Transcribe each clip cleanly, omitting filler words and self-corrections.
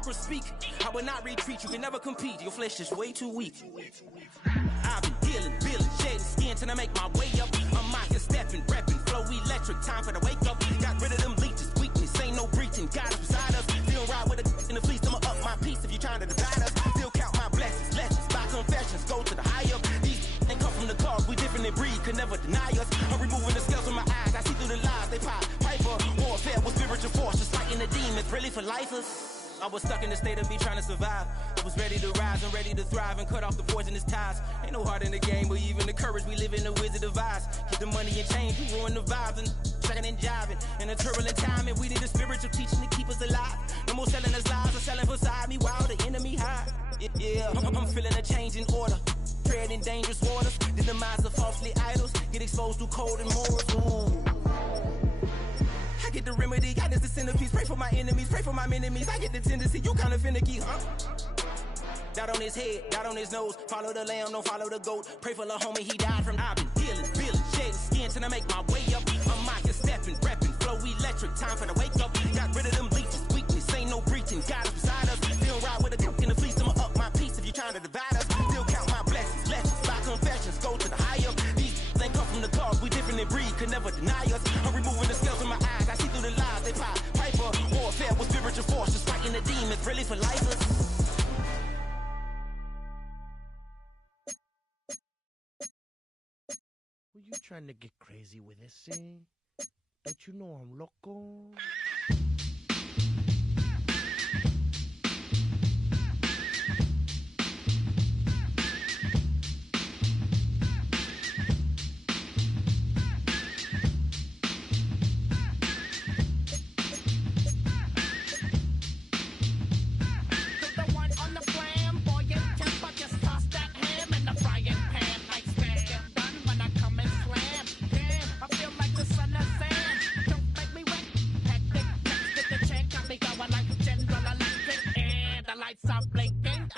chakras speak. I will not retreat, you can never compete. Your flesh is way too weak. I've been dealing, shedding skin till I make my way up. I'm mocking, stepping, repping, flow electric. Time for the wake up. Got rid of them leeches, weakness, ain't no breaching. God is beside us. Still ride with a in the fleece, I'ma up my piece if you trying to divide us. Still count my blessings, lessons, by confessions, go to the high up. These ain't come from the cars, we different in breed, could never deny us. I'm removing the scales from my eyes, I see through the lies, they pop. Piper, warfare with spiritual force, just fighting the demons, really for lifers. I was stuck in the state of me trying to survive. I was ready to rise and ready to thrive and cut off the poisonous ties. Ain't no heart in the game, but even the courage we live in the wizard of Oz. Get the money and change, we ruin the vibes and checking and jiving. In a turbulent time, and we need a spiritual teaching to keep us alive. No more selling us lies or selling beside me while the enemy hide. Yeah, I'm feeling a change in order. Treading dangerous waters, the demise of falsely idols. Get exposed through cold and morals. Ooh. I get the remedy, God is the centerpiece. Pray for my enemies, pray for my enemies. I get the tendency, you kinda finicky, huh? Dot on his head, dot on his nose. Follow the lamb, don't follow the goat. Pray for the homie, he died from. I've been dealing, shedding skin till I make my way up. I'm mocking, stepping, repping, flow electric. Time for the wake up. Got rid of them leeches, weakness, ain't no breaching. God is beside us. Still ride with a in the fleece, I'ma up my piece if you trying to divide us. Still count my blessings, lessons, by confessions, go to the high up. These ain't come from the cars, we different in breed, could never deny us. I'm removing the scales from my eyes, I see through the lies, they pop. Piper, warfare with spiritual force, just fighting the demons, really for lifers. Were you trying to get crazy with this, eh? Don't you know I'm loco?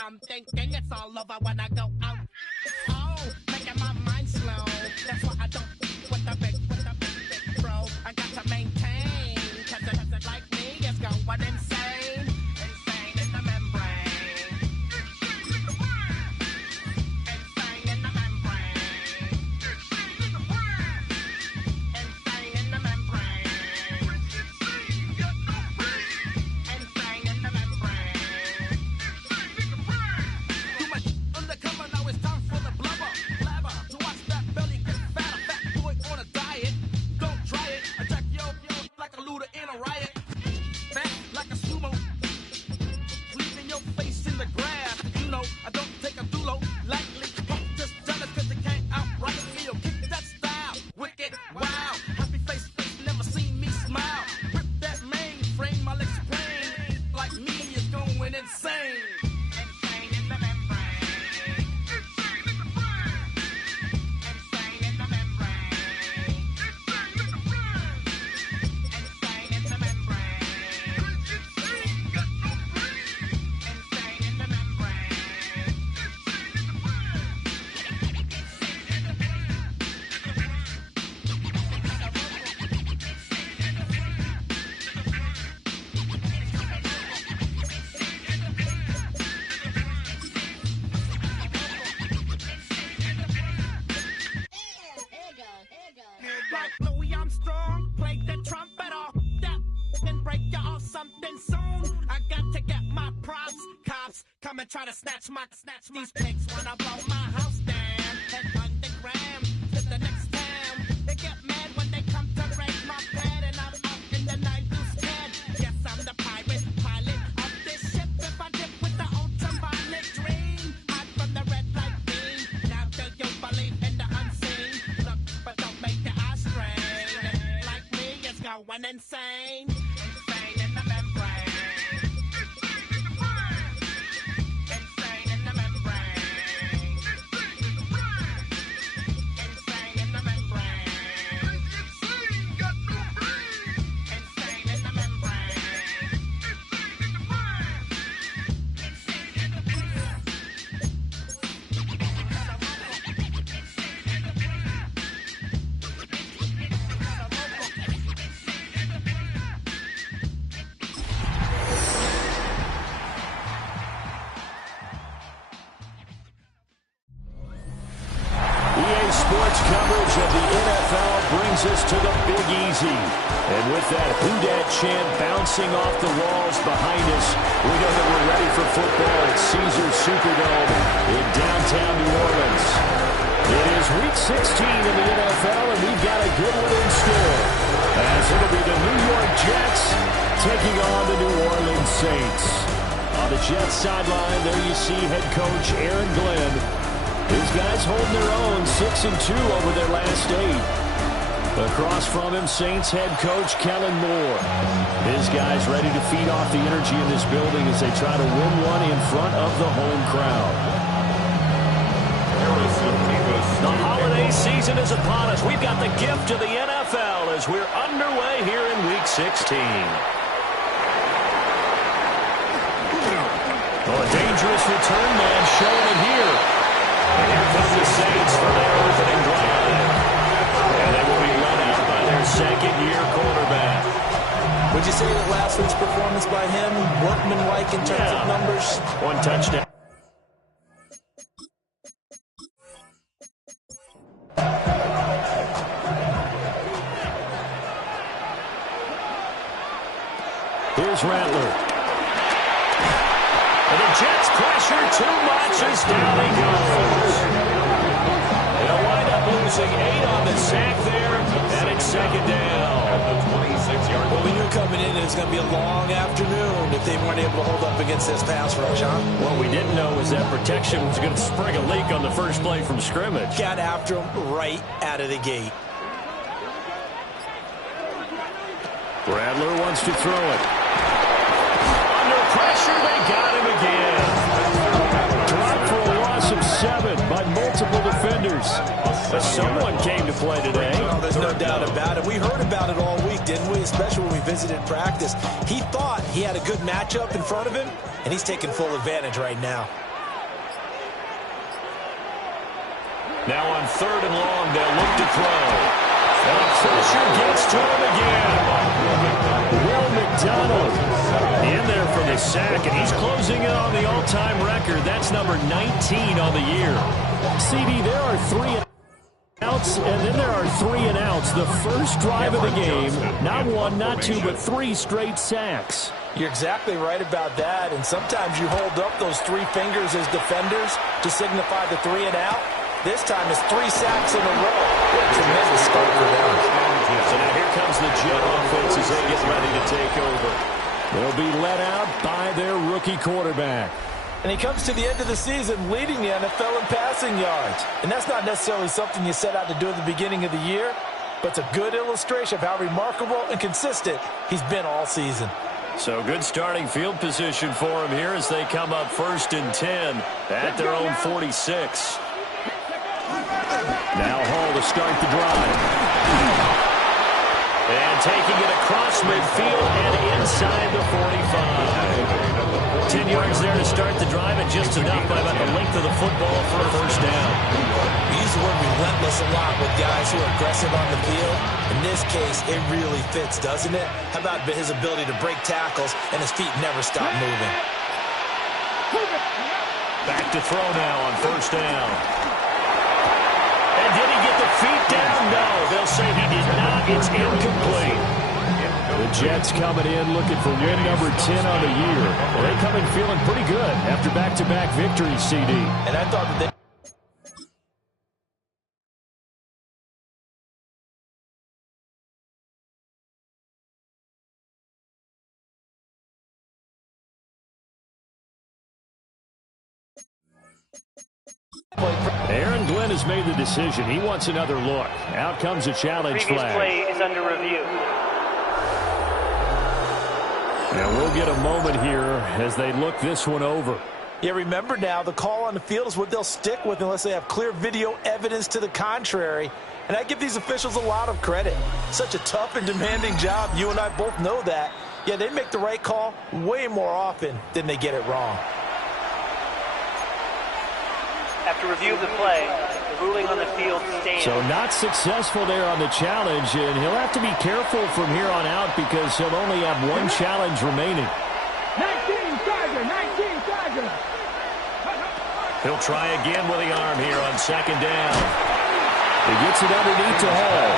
I'm thinking it's all over when I go out. Oh, making my mind slow. That's why I don't with the big bro. I got to maintain, cause it like me is going insane. Insane in the membrane. Insane in the membrane. Insane in the membrane. Insane in the membrane. Undercover, now it's time for the blubber. Blabber, to watch that belly get fat. A fat boy on a diet. Don't try it. I jack yo like a looter in a riot. Fat like a sumo. Leaving your face in the grass. You know, I don't take a dulo lightly. Punk just jealous cause they can't outright me. Or kick that style. Wicked, wow. Happy face, never seen me smile. Rip that mainframe, I'll explain. Like me is going insane. Insane in the membrane. Like Louis Armstrong, play the trumpet off that and break you off something soon. I got to get my props. Cops come and try to snatch these pigs wanna blow my house down. And underground to the next town. They get mad when they come to raid my pad, and I'm up in the night who's scared. Yes, I'm the pirate pilot of this ship. If I dip with the ultraviolet dream, hide from the red light beam. Now do you believe in the unseen? Look, but don't make the eye strain. Like me, it's going insane. Insane in the membrane. Insane in the membrane. Insane in the membrane. Insane got no brain. Insane in the membrane. Insane in the brain. Insane in the brain. sports coverage of the NFL brings us to the Big Easy. And with that Who Dat chant bouncing off the walls behind us, we know that we're ready for football at Caesars Superdome in downtown New Orleans. It is Week 16 in the NFL, and we've got a good one in store, as it'll be the New York Jets taking on the New Orleans Saints. On the Jets sideline, there you see head coach Aaron Glenn. His guys holding their own, 6-2 over their last 8. Across from him, Saints head coach Kellen Moore. His guys ready to feed off the energy in this building as they try to win one in front of the home crowd. The holiday season is upon us. We've got the gift of the NFL as we're underway here in Week 16. Oh, a dangerous return man showing it here. And here come the Saints for their opening drive. And they will be led out by their second-year quarterback. Would you say that last week's performance by him, workmanlike in terms of numbers? One touchdown. Here's Rattler. And the Jets pressure too much as down he goes. They'll wind up losing 8 on the sack there, and it's second down. Well, we knew coming in it was going to be a long afternoon if they weren't able to hold up against this pass rush, huh? What we didn't know was that protection was going to spring a leak on the first play from scrimmage. Got after him right out of the gate. Rattler wants to throw it. Under pressure, they got him again. Dropped for a loss of 7 by multiple defenders. But someone came to play today. Well, there's no doubt about it. We heard about it all week, didn't we? Especially when we visited practice. He thought he had a good matchup in front of him, and he's taking full advantage right now. Now on 3rd and long, they'll look to throw. And pressure gets to him again. Will McDonald In there for the sack, and he's closing in on the all-time record. That's number 19 on the year. CD, there are 3 outs, and then there are 3 and outs. The first drive of the game, not 1, not 2, but 3 straight sacks. You're exactly right about that, and sometimes you hold up those 3 fingers as defenders to signify the 3 and out. This time it's 3 sacks in a row. What a tremendous start for them. So now here comes the Jet offense as they get ready to take over. They'll be let out by their rookie quarterback. And he comes to the end of the season leading the NFL in passing yards. And that's not necessarily something you set out to do at the beginning of the year, but it's a good illustration of how remarkable and consistent he's been all season. So good starting field position for him here as they come up 1st and 10 at their own 46. Now Hall to start the drive. And taking it across midfield and inside the 45. 10 yards there to start the drive, and just enough by about the length of the football for a first down. We use the word relentless a lot with guys who are aggressive on the field. In this case, it really fits, doesn't it? How about his ability to break tackles and his feet never stop moving? Back to throw now on 1st down. And did he get the feet down? No, they'll say he did not. It's incomplete. The Jets coming in looking for win number 10 on the year. They come in feeling pretty good after back-to-back victories, CD. And I thought that they... Aaron Glenn has made the decision. He wants another look. Out comes a challenge flag. Play is under review. And we'll get a moment here as they look this one over. Yeah, remember now, the call on the field is what they'll stick with unless they have clear video evidence to the contrary. And I give these officials a lot of credit. Such a tough and demanding job. You and I both know that. Yeah, they make the right call way more often than they get it wrong. After review of the play, the ruling on the field stands. So not successful there on the challenge, and he'll have to be careful from here on out because he'll only have 1 challenge remaining. 19 Tiger, 19 Tiger. He'll try again with the arm here on 2nd down. He gets it underneath to Hall.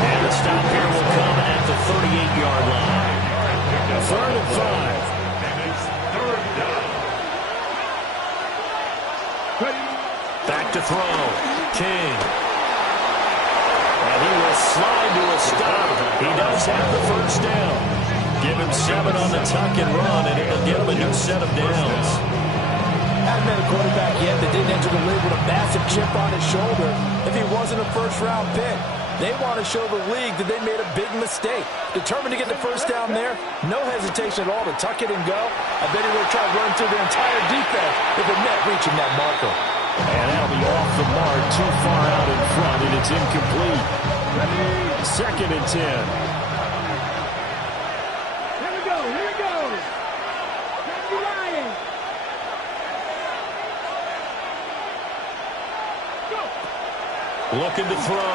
And the stop here will come at the 38-yard line. 3rd and 5. Back to throw. King. And he will slide to a stop. He does have the first down. Give him 7 on the tuck and run, and it'll give him a new set of downs. Hasn't been a quarterback yet that didn't enter the league with a massive chip on his shoulder if he wasn't a first-round pick. They want to show the league that they made a big mistake. Determined to get the first down there, no hesitation at all to tuck it and go. I bet he would have tried running through the entire defense if it meant reaching that marker. And that'll be off the mark, too far out in front, and it's incomplete. 2nd and 10. Here we go. Lions. Looking to throw.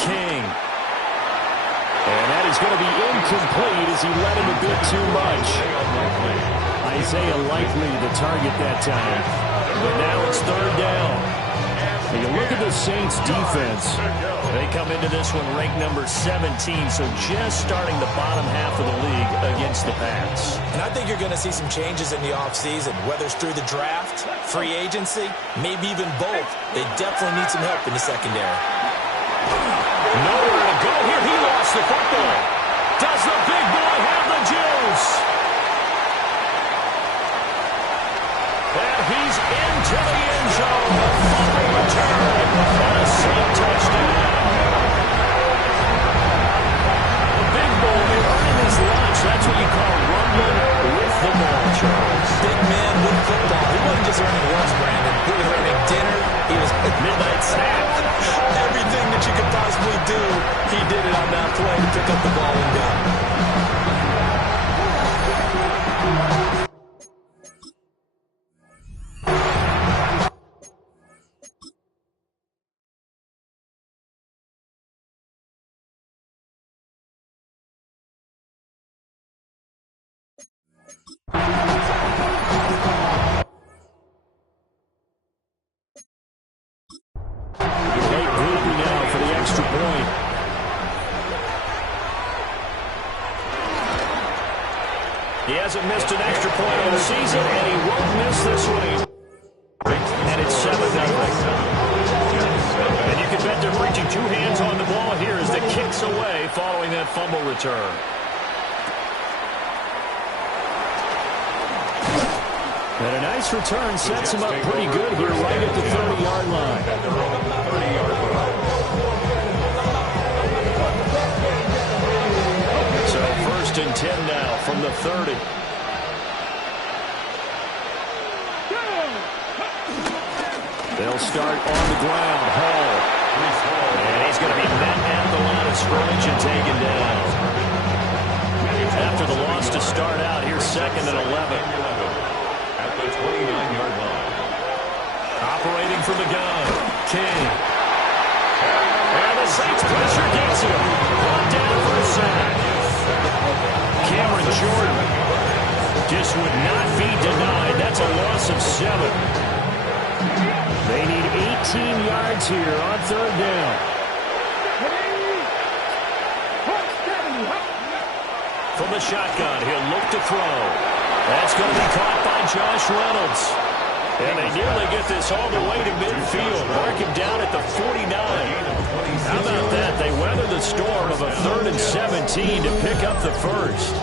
King. And that is going to be incomplete as he let him a bit too much. Isaiah Likely the target that time. But now it's 3rd down. When you look at the Saints defense, they come into this one ranked number 17, so just starting the bottom half of the league against the pass. And I think you're going to see some changes in the offseason, whether it's through the draft, free agency, maybe even both. They definitely need some help in the secondary. Nowhere to go here. He lost the football. Does the big boy have the juice? And he's into the end zone. Fumble return. And a safe touchdown. The big boy earning his lunch. That's what you call rumbling with the ball, Charles. Big man with football. He wasn't just earning lunch, Brandon. He was earning dinner. He was midnight snack. Everything that you could possibly do, he did it on that play to pick up the ball and go. Late grouping now for the extra point. He hasn't missed an extra point all season, and he won't miss this one. And it's 7-0. And you can bet they're reaching 2 hands on the ball here as the kick's away following that fumble return. And a nice return sets him up pretty good here right at the 30-yard line. So 1st and 10 now from the 30. They'll start on the ground. Hall. And he's going to be met at the line of scrimmage and taken down. After the loss to start out, here's 2nd and 11. At the 29-yard line. Operating from the gun. King. And the Saints pressure gets him. Brought down for a sack. Cameron Jordan just would not be denied. That's a loss of 7. They need 18 yards here on 3rd down. From the shotgun, he'll look to throw. That's going to be caught by Josh Reynolds. And they nearly get this all the way to midfield. Mark him down at the 49. How about that? They weather the storm of a 3rd and 17 to pick up the first.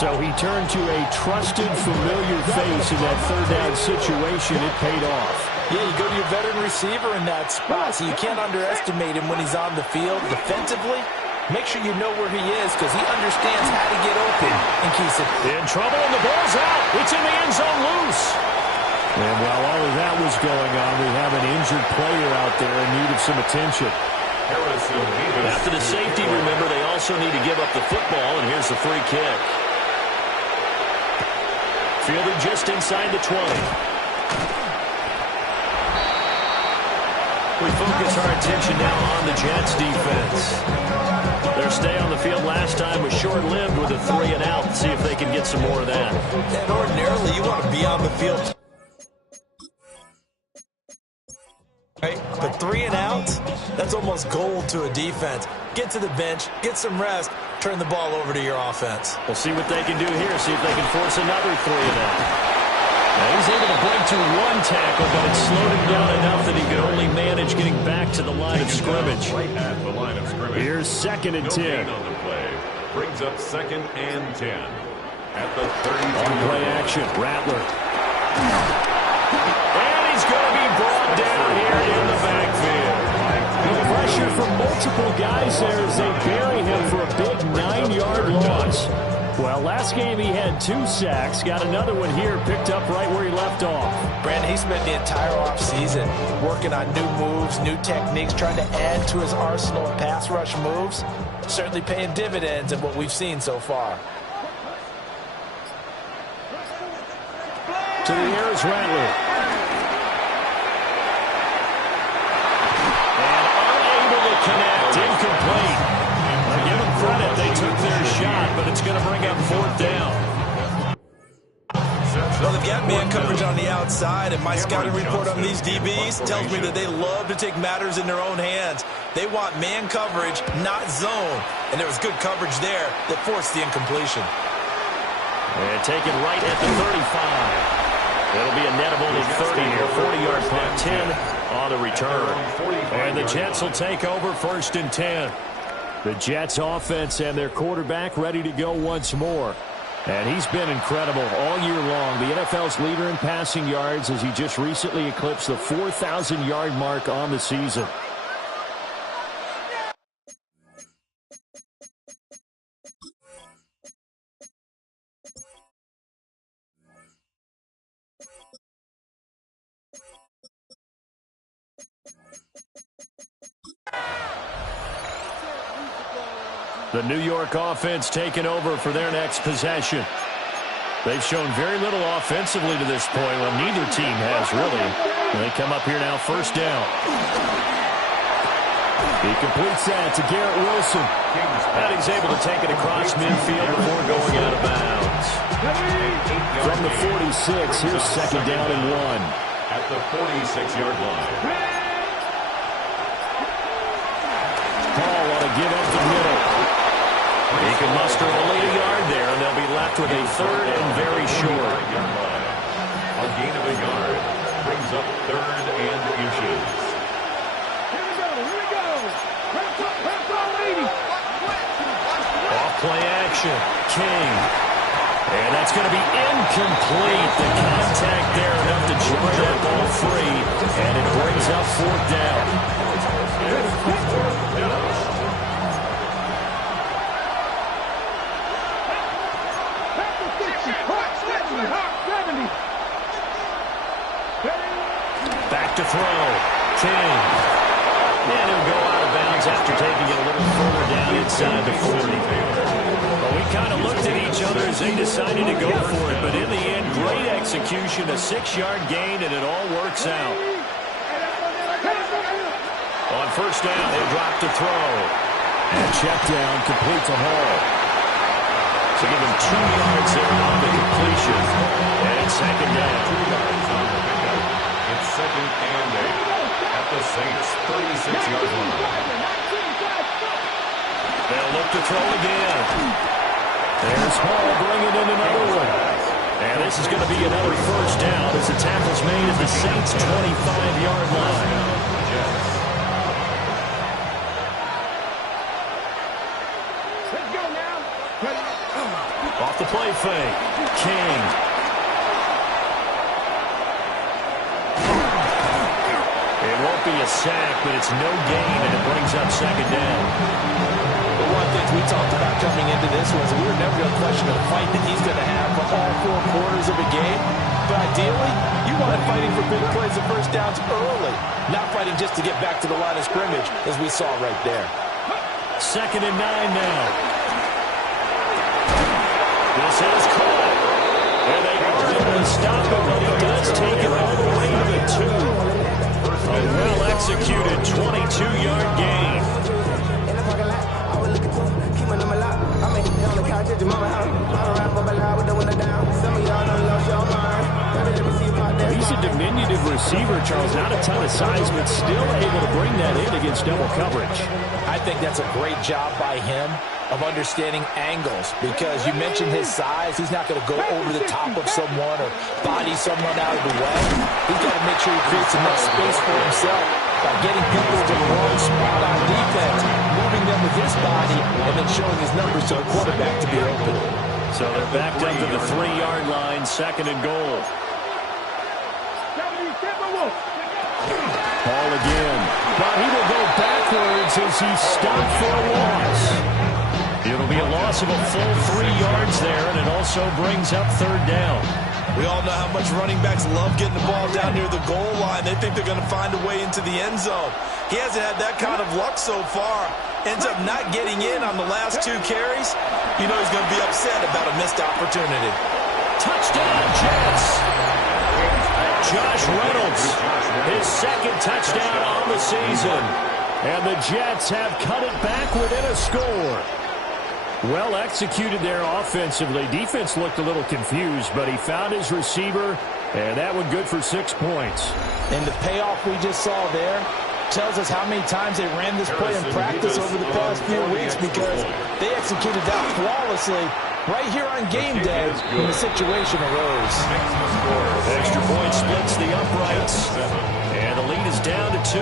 So he turned to a trusted, familiar face in that 3rd down situation. It paid off. Yeah, you go to your veteran receiver in that spot, so you can't underestimate him when he's on the field defensively. Make sure you know where he is because he understands how to get open and keeps it. In trouble, and the ball's out. It's in the end zone loose. And while all of that was going on, we have an injured player out there in need of some attention. After the safety, remember, they also need to give up the football, and here's the free kick. Fielded just inside the 20. We focus our attention now on the Jets defense. Their stay on the field last time was short-lived with a 3-and-out. See if they can get some more of that. And ordinarily, you want to be on the field. Right? But 3-and-outs, that's almost gold to a defense. Get to the bench, get some rest, turn the ball over to your offense. We'll see what they can do here, see if they can force another 3-and-out. Now he's able to break to one tackle, but it slowed him down enough that he could only manage getting back to the line of scrimmage. Right at the line of scrimmage. Here's 2nd and 10. On the play. Brings up 2nd and 10. At the 32. On play action, Rattler. And he's going to be brought down here in the backfield. The pressure from multiple guys there as they bury him for a big 9-yard loss. Well, last game he had 2 sacks. Got another one here, picked up right where he left off. Brandon, he spent the entire offseason working on new moves, new techniques, trying to add to his arsenal of pass rush moves. Certainly paying dividends in what we've seen so far. To the air is Rattler. And unable to connect, incomplete. I give them credit, they took their shot, but it's going to bring up 4th down. Well, they've got man coverage on the outside, and my scouting report on these DBs tells me that they love to take matters in their own hands. They want man coverage, not zone. And there was good coverage there that forced the incompletion. And taken right at the 35. It'll be a net of only 30 here. 40-yard punt, 10 on the return. And the Jets will take over 1st and 10. The Jets offense and their quarterback ready to go once more. And he's been incredible all year long. The NFL's leader in passing yards as he just recently eclipsed the 4,000-yard mark on the season. The New York offense taking over for their next possession. They've shown very little offensively to this point. Well, neither team has, really. And they come up here now, 1st down. He completes that to Garrett Wilson. And he's able to take it across midfield before going out of bounds. From the 46, here's 2nd down and 1. At the 46-yard line. Paul want to give up the middle. He can muster only a yard there, and they'll be left with a 3rd and very short. A gain of a yard brings up 3rd and inches. Here we go. Press all 80. Off play action, King. And that's going to be incomplete. The contact there enough to jar that ball free, and it brings up 4th down. Back to throw. King. And he'll go out of bounds after taking it a little further down inside the 40. Well, we kind of looked at each other as they decided to go for it, but in the end, great execution, a 6-yard gain, and it all works out. On 1st down, they drop to throw. And check down, complete to Hall. So give him 2 yards there on the completion. And it's 2nd down. It's 2nd and 8 at the Saints' 36-yard line. They'll look to throw again. There's Hall bringing in another one. And this is going to be another 1st down as the tackle's made at the Saints' 25-yard line. Let's go now. Off the play fake. King. It won't be a sack, but it's no gain, and it brings up 2nd down. The one thing we talked about coming into this was we were never going to question the fight that he's going to have for all 4 quarters of a game. But ideally, you want him fighting for big plays and 1st downs early, not fighting just to get back to the line of scrimmage, as we saw right there. 2nd and 9 now. This is caught. And they are able to stop it, but he does take it all the way to the 2. A well-executed 22-yard gain. In the parking lot, I was looking to keep my number locked. I'm in on the couch at your mama house. I don't rap up a lot with the window down. Some of y'all don't lost your mind. Let me see you pop that. He's a diminutive receiver, Charles. Not a ton of size, but still able to bring that in against double coverage. I think that's a great job by him of understanding angles, because you mentioned his size. He's not going to go over the top of someone or body someone out of the way. He's got to make sure he creates enough space for himself by getting people to the wrong spot on defense, moving them with his body, and then showing his numbers to the quarterback to be open. So they're backed up to the 3-yard line, second and goal. Ball again, but he will go backwards as he's stopped for a loss. It'll be a loss of a full 3 yards there, and it also brings up third down. We all know how much running backs love getting the ball down near the goal line. They think they're going to find a way into the end zone. He hasn't had that kind of luck so far. Ends up not getting in on the last 2 carries. You know he's going to be upset about a missed opportunity. Touchdown, Jets! Josh Reynolds, his second touchdown on the season. And the Jets have cut it back within a score. Well executed there offensively. Defense looked a little confused, but he found his receiver, and that one good for 6 points. And the payoff we just saw there tells us how many times they ran this play in practice over the past few weeks, because they executed that flawlessly right here on game day when the situation arose. Extra point splits the uprights, and the lead is down to 2.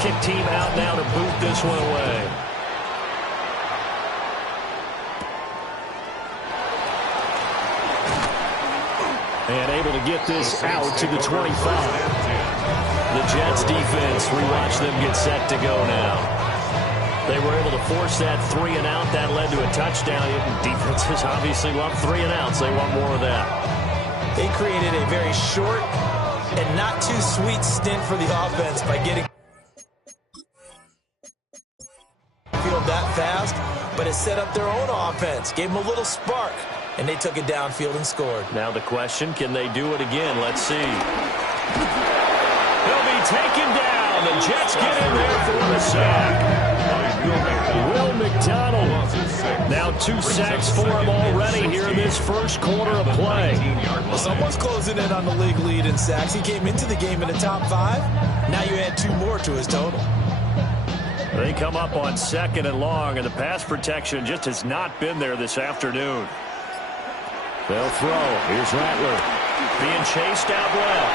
Kick team out now to boot this one away. And able to get this out to the 25. The Jets defense, we watch them get set to go now. They were able to force that 3 and out. That led to a touchdown. Defenses obviously love 3 and outs. They want more of that. They created a very short and not too sweet stint for the offense by getting that fast, but it set up their own offense, gave them a little spark, and they took it downfield and scored. Now the question, can they do it again? Let's see. They'll be taken down. The Jets get in there for the sack. Will McDonald. Now 2 sacks for him already here in this first quarter of play. Well, someone's closing in on the league lead in sacks. He came into the game in the top 5. Now you add 2 more to his total. They come up on 2nd and long, and the pass protection just has not been there this afternoon. They'll throw. Here's Rattler. Being chased out left.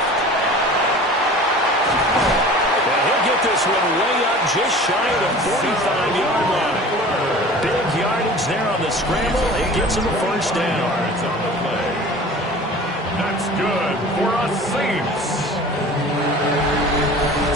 And he'll get this one way up just shy of the 45-yard line. Big yardage there on the scramble. It gets him a first down. That's good for a Saints.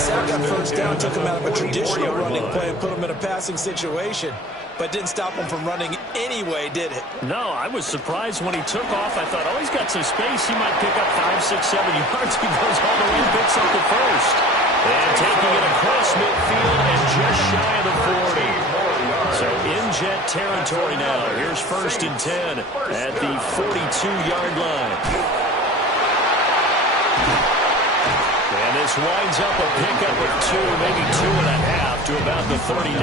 Sack on first down took him out of a traditional running play and put him in a passing situation, but didn't stop him from running anyway, did it? No, I was surprised when he took off. I thought, oh, he's got some space. He might pick up 5, 6, 7 yards. He goes all the way and picks up the first. And taking it across midfield and just shy of the 40. So in Jet territory now. Here's 1st and 10 at the 42-yard line. And this winds up a pickup of 2, maybe 2.5 to about the 39.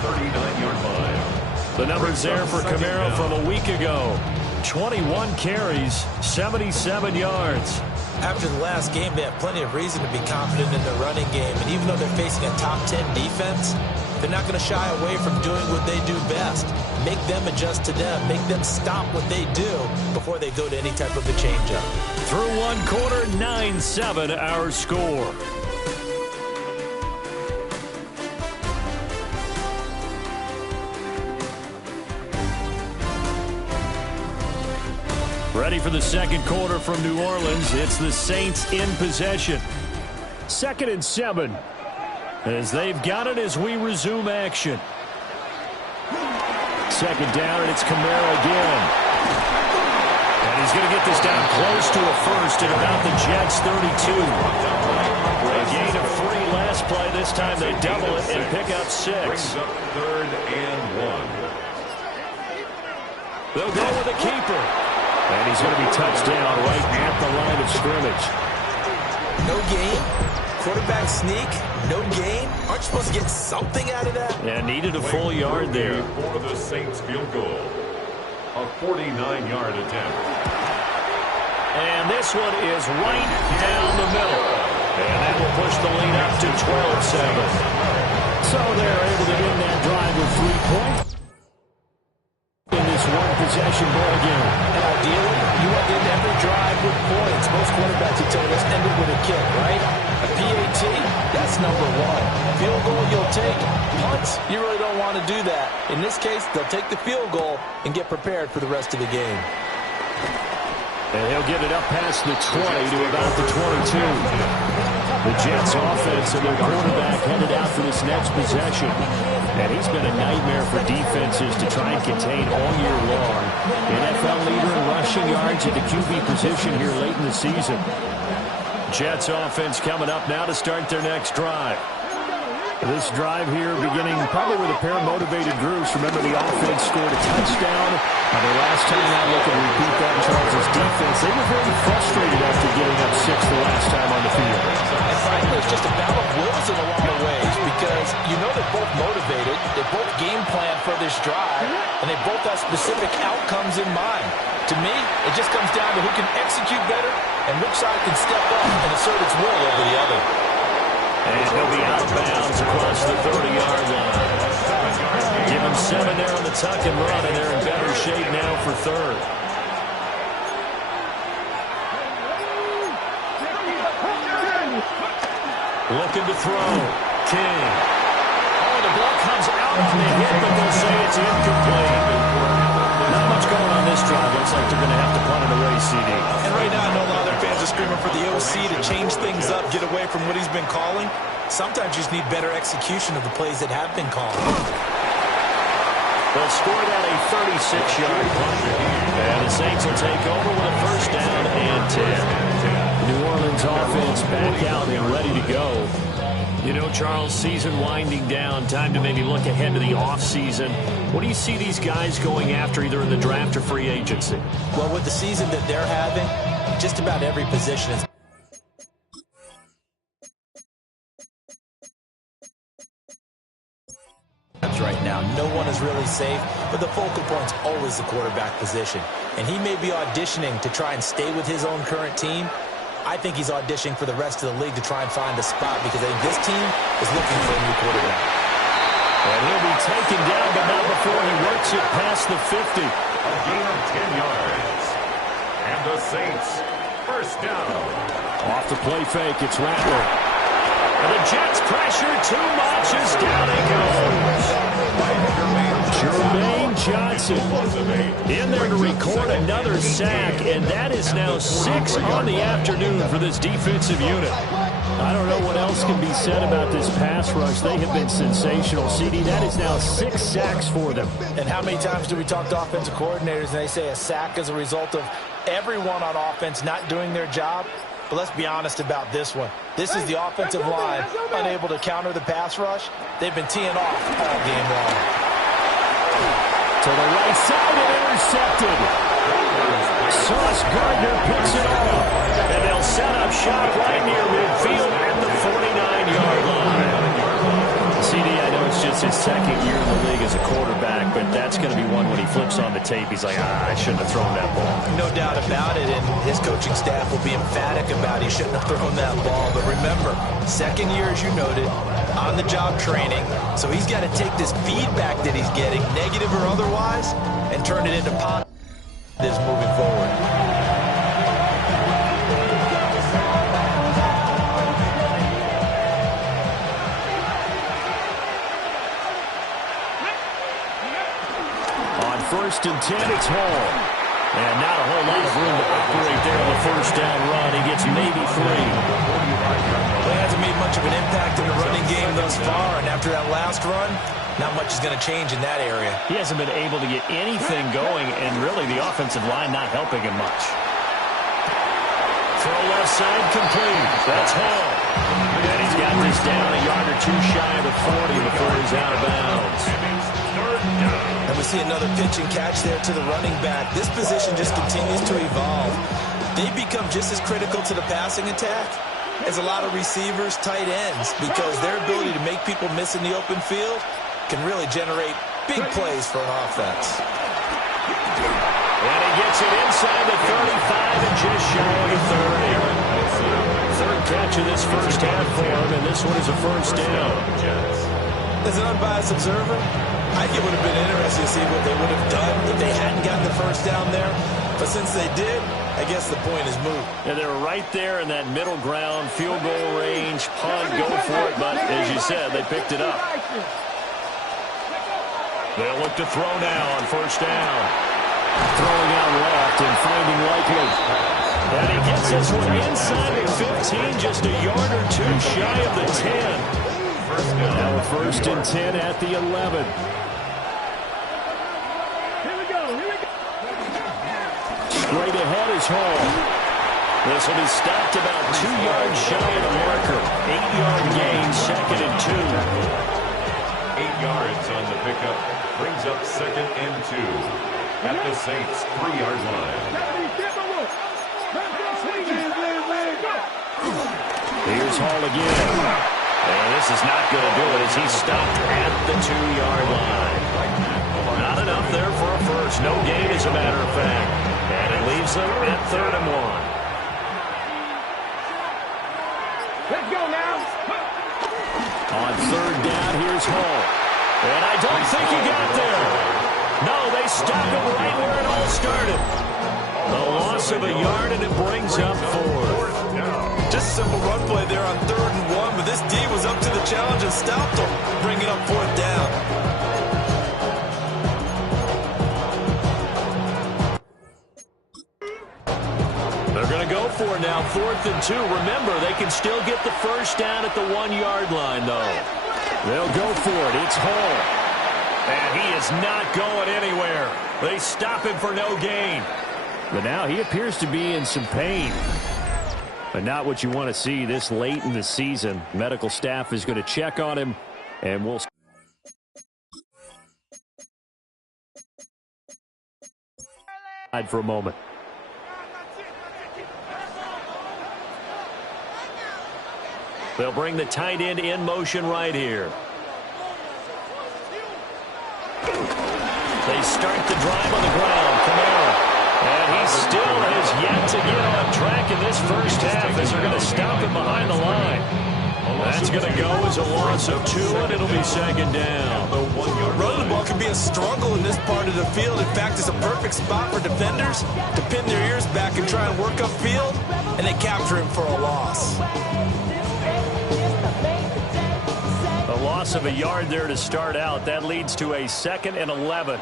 39-yard line. The numbers there for Kamara from a week ago. 21 carries, 77 yards. After the last game, they have plenty of reason to be confident in their running game. And even though they're facing a top 10 defense, they're not going to shy away from doing what they do best. Make them adjust to them. Make them stop what they do before they go to any type of a change-up. Through 1 quarter, 9-7 our score. Ready for the second quarter from New Orleans. It's the Saints in possession. 2nd and 7. As they've got it as we resume action. 2nd down, and it's Kamara again. And he's going to get this down close to a first at about the Jets' 32. A gain of 3 last play. This time they double it and pick up 6. Brings up 3rd and 1. They'll go with the keeper. And he's going to be touched down right at the line of scrimmage. No gain. Quarterback sneak. No gain. Aren't you supposed to get something out of that? Yeah, needed a full yard there. For the Saints field goal. A 49-yard attempt. And this one is right down the middle. And that will push the lead up to 12-7. So they're able to end that drive with 3 points in this one-possession ball game. And ideally, you want to end every drive with points. Most quarterbacks, you told us, ended with a kick, right? A PAT, that's number 1. Field goal you'll take. Punts, you really don't want to do that. In this case, they'll take the field goal and get prepared for the rest of the game. And he'll get it up past the 20 to about the 22. The Jets offense and their quarterback headed out for this next possession. And he's been a nightmare for defenses to try and contain all year long. NFL leader in rushing yards at the QB position here late in the season. Jets offense coming up now to start their next drive. This drive here beginning probably with a pair of motivated groups. Remember, the offense scored a touchdown. The last time out, look at repeat that, Charles' defense. They were very frustrated after giving up 6 the last time on the field. And frankly, it's just a battle of wills in a lot of ways because you know they're both motivated. They both game plan for this drive, and they both have specific outcomes in mind. To me, it just comes down to who can execute better and which side can step up and assert its will over the other. And he'll be out of bounds across the 30-yard line. Give him 7 there on the tuck and run, and they're in better shape now for third. Looking to throw. King. Oh, the ball comes out on the hit, but they'll say it's incomplete. Not much going on this drive. Looks like they're going to have to punt it away, CD. And right now, I know a lot of their fans are screaming for the OC to change things up, get away from what he's been calling. Sometimes you just need better execution of the plays that have been called. They'll score that a 36-yard punt. And the Saints will take over with a first down and 10. New Orleans offense back out and ready to go. You know, Charles, season winding down, time to maybe look ahead to the offseason. What do you see these guys going after either in the draft or free agency? Well, with the season that they're having, just about every position is right now. No one is really safe, but the focal point's always the quarterback position. And he may be auditioning to try and stay with his own current team. I think he's auditioning for the rest of the league to try and find a spot because I think this team is looking for a new quarterback. And he'll be taken down, but not before he works it past the 50. A gain of 10 yards. And the Saints, first down. Off the play fake, it's Rattler. And the Jets pressure too much as down he goes. Jermaine Johnson in there to record another sack, and that is now 6 on the afternoon for this defensive unit. I don't know what else can be said about this pass rush. They have been sensational. CD, that is now 6 sacks for them. And how many times do we talk to offensive coordinators and they say a sack is a result of everyone on offense not doing their job? But let's be honest about this one. This is the offensive line unable to counter the pass rush. They've been teeing off all game long. To the right side and intercepted. Sauce Gardner picks it up. And they'll set up shop right near midfield at the 49-yard line. CD, I know it's just his second year in the league as a quarterback, but that's going to be one when he flips on the tape. He's like, I shouldn't have thrown that ball. No doubt about it, and his coaching staff will be emphatic about he shouldn't have thrown that ball. But remember, second year, as you noted, on-the-job training, so he's got to take this feedback that he's getting, negative or otherwise, and turn it into positives moving forward. First and 10, it's Hall. And not a whole lot of room to operate there on the first down run. He gets maybe 3. Well, he hasn't made much of an impact in the running game thus far, and after that last run, not much is going to change in that area. He hasn't been able to get anything going, and really the offensive line not helping him much. Throw left side complete. That's Hall. And he's got this down a yard or two shy of the 40 before he's out of bounds. And We see another pitch and catch there to the running back. This position just continues to evolve. They become just as critical to the passing attack as a lot of receivers, tight ends, because their ability to make people miss in the open field can really generate big plays for an offense. And he gets it inside the 35 and just shy of the 30. Third catch of this first half for him, and this one is a first down. As an unbiased observer, I think it would have been interesting to see what they would have done if they hadn't gotten the first down there. But since they did, I guess the point is moot. And they're right there in that middle ground, field goal range, punt, go for it. But as you said, they picked it up. They'll look to throw now on first down. Throwing out left and finding Likely. And he gets this one inside the 15, just a yard or two shy of the 10. Now a first and 10 at the 11. Here we go. Straight ahead is Hall. This will be stopped about 2 yards shy of the marker. 8-yard gain, second and 2. 8 yards on the pickup. Brings up second and 2. At the Saints' 3-yard line. Here's Hall again. And this is not going to do it as he's stopped at the 2-yard line. Not enough there for a first. No gain, as a matter of fact. And it leaves them at 3rd and 1. Let's go now. On 3rd down, here's Hall. And I don't think he got there. No, they stop him right where it all started. A loss of a yard, and it brings up 4th. Just a simple run play there on 3rd and 1, but this D was up to the challenge and stopped them, bringing up 4th down. They're going to go for it now, 4th and 2. Remember, they can still get the first down at the 1-yard line, though. They'll go for it. It's Hall. And he is not going anywhere. They stop him for no gain. But now he appears to be in some pain. But not what you want to see this late in the season. Medical staff is going to check on him, and we'll for a moment. They'll bring the tight end in motion right here. They start the drive on the ground. Kamara. And he still has yet to get on track in this first half as they're going to stop him behind the line. That's going to go as a loss of 2, and it'll be 2nd down. Running the ball can be a struggle in this part of the field. In fact, it's a perfect spot for defenders to pin their ears back and try and work upfield, and they capture him for a loss. A loss of a yard there to start out. That leads to a 2nd and 11.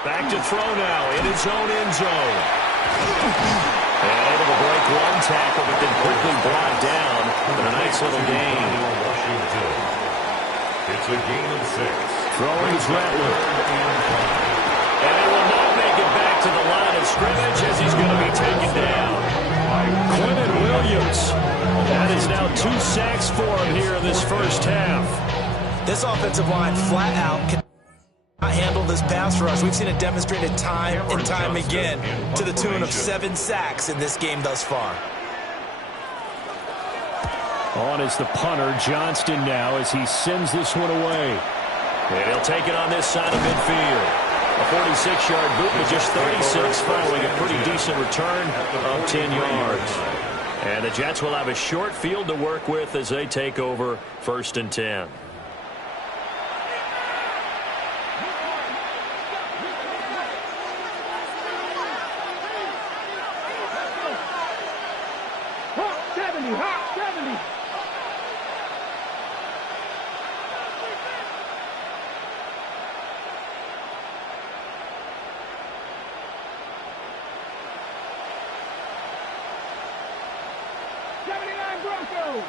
Back to throw now in his own end zone. And able to break one tackle, but then quickly brought down with a nice little gain. It's a gain of 6. Throwing is Rattler. And he will not make it back to the line of scrimmage as he's going to be taken down. Quentin Williams. That is now 2 sacks for him here in this first half. This offensive line flat out can not handle this pass rush. We've seen it demonstrated time and time again to the tune of 7 sacks in this game thus far. On is the punter, Johnston now, as he sends this one away. And he'll take it on this side of midfield. A 46-yard boot with just 36 following a pretty decent return of 10 yards. And the Jets will have a short field to work with as they take over 1st and 10. Hot 70. Broncos.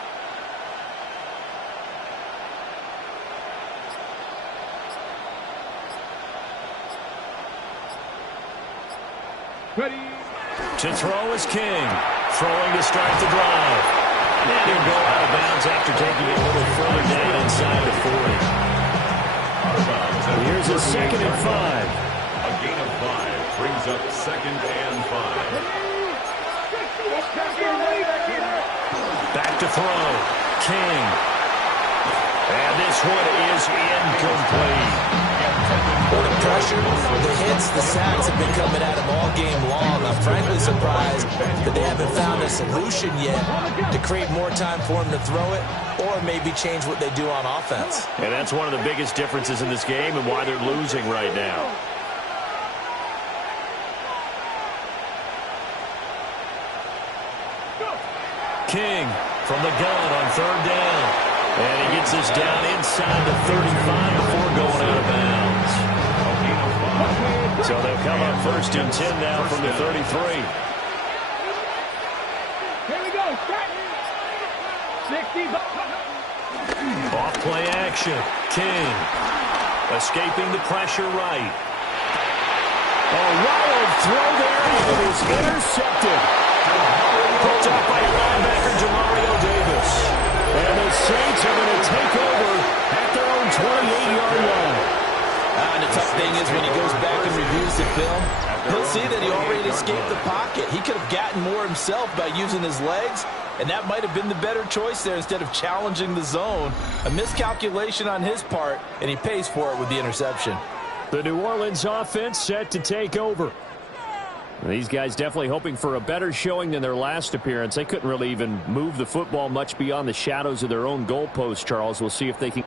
Ready. To throw is King. Throwing to start the drive. And he'll go out of bounds after taking it a little further down inside the 40. Out of bounds Here's a 2nd and 5. A gain of 5 brings up 2nd and 5. Back to throw. King. And this one is incomplete. Well, the pressure, the hits, the sacks have been coming at him all game long. I'm frankly surprised that they haven't found a solution yet to create more time for him to throw it or maybe change what they do on offense. And that's one of the biggest differences in this game and why they're losing right now. King from the gun on 3rd down. And he gets this down inside the 35 before going out of bounds. So they'll come up 1st and 10 now from the 33. Here we go. Start. 60. Off play action. King escaping the pressure right. A wild throw there, and it is intercepted. Picked up by linebacker Demario Davis. And the Saints are going to take over at their own 28-yard line. And the tough thing is when he goes back and reviews the film, he'll see that he already escaped the pocket. He could have gotten more himself by using his legs, and that might have been the better choice there instead of challenging the zone. A miscalculation on his part, and he pays for it with the interception. The New Orleans offense set to take over. These guys definitely hoping for a better showing than their last appearance. They couldn't really even move the football much beyond the shadows of their own goalpost, Charles. We'll see if they can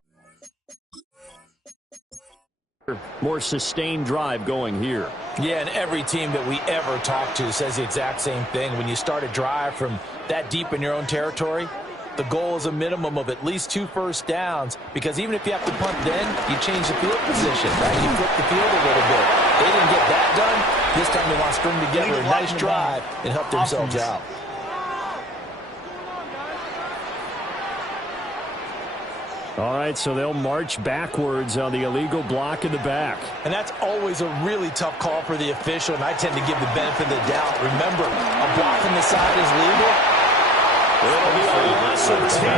more sustained drive going here. Yeah, and every team that we ever talk to says the exact same thing. When you start a drive from that deep in your own territory, the goal is a minimum of at least 2 first downs, because even if you have to punt then, you change the field position, right? You flip the field a little bit. They didn't get that done. This time they want to string together a nice drive and help themselves out. All right, so they'll march backwards on the illegal block in the back. And that's always a really tough call for the official, and I tend to give the benefit of the doubt. Remember, a block from the side is legal. It'll be a loss of 10.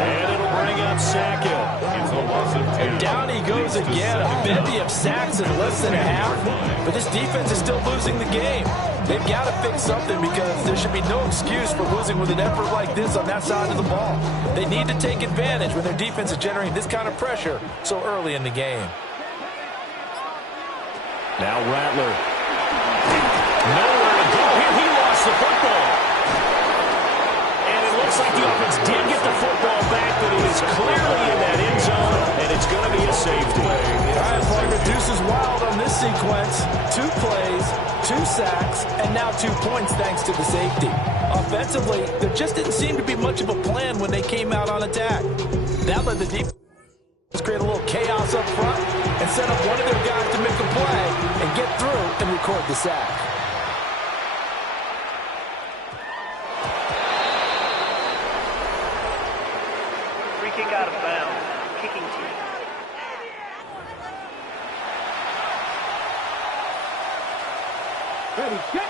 And it'll bring up Sackett. It's a loss of 10. And down he goes again. A bevy of sacks in less than a half. But this defense is still losing the game. They've got to fix something, because there should be no excuse for losing with an effort like this on that side of the ball. They need to take advantage when their defense is generating this kind of pressure so early in the game. Now Rattler. Nowhere to go here. He lost the football. And it looks like the offense did get the football back, but it is clearly in that end zone, and it's going to be a safety. All right, play reduces wild on this sequence. 2 plays, 2 sacks, and now 2 points thanks to the safety. Offensively, there just didn't seem to be much of a plan when they came out on attack. That led the defense to create a little chaos up front and set up one of their guys to make a play and get through and record the sack. Free kick out of bounds. Kicking team.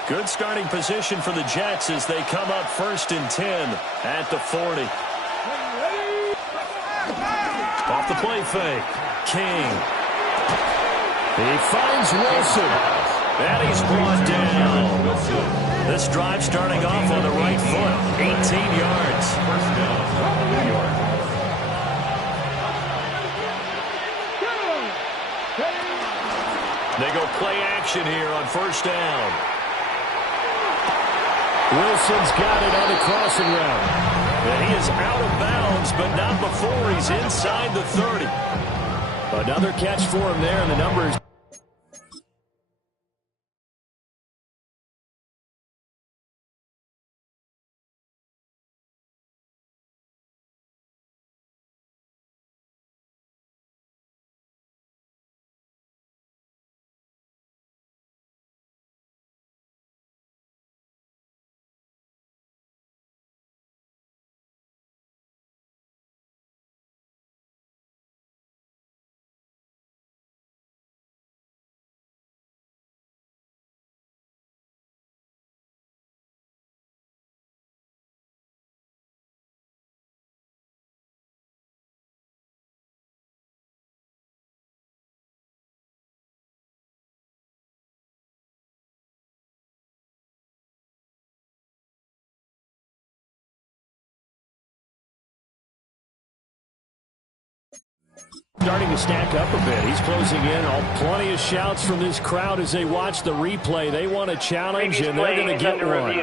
Good starting position for the Jets as they come up 1st and 10 at the 40. Off the play fake. King. He finds Wilson. And he's brought down. This drive starting off on the right foot. 18 yards. First down, New York. They go play action here on 1st down. Wilson's got it on the crossing route. And he is out of bounds, but not before he's inside the 30. Another catch for him there, and the number is Starting to stack up a bit. He's closing in. Plenty of shouts from this crowd as they watch the replay. They want a challenge, and they're going to get one.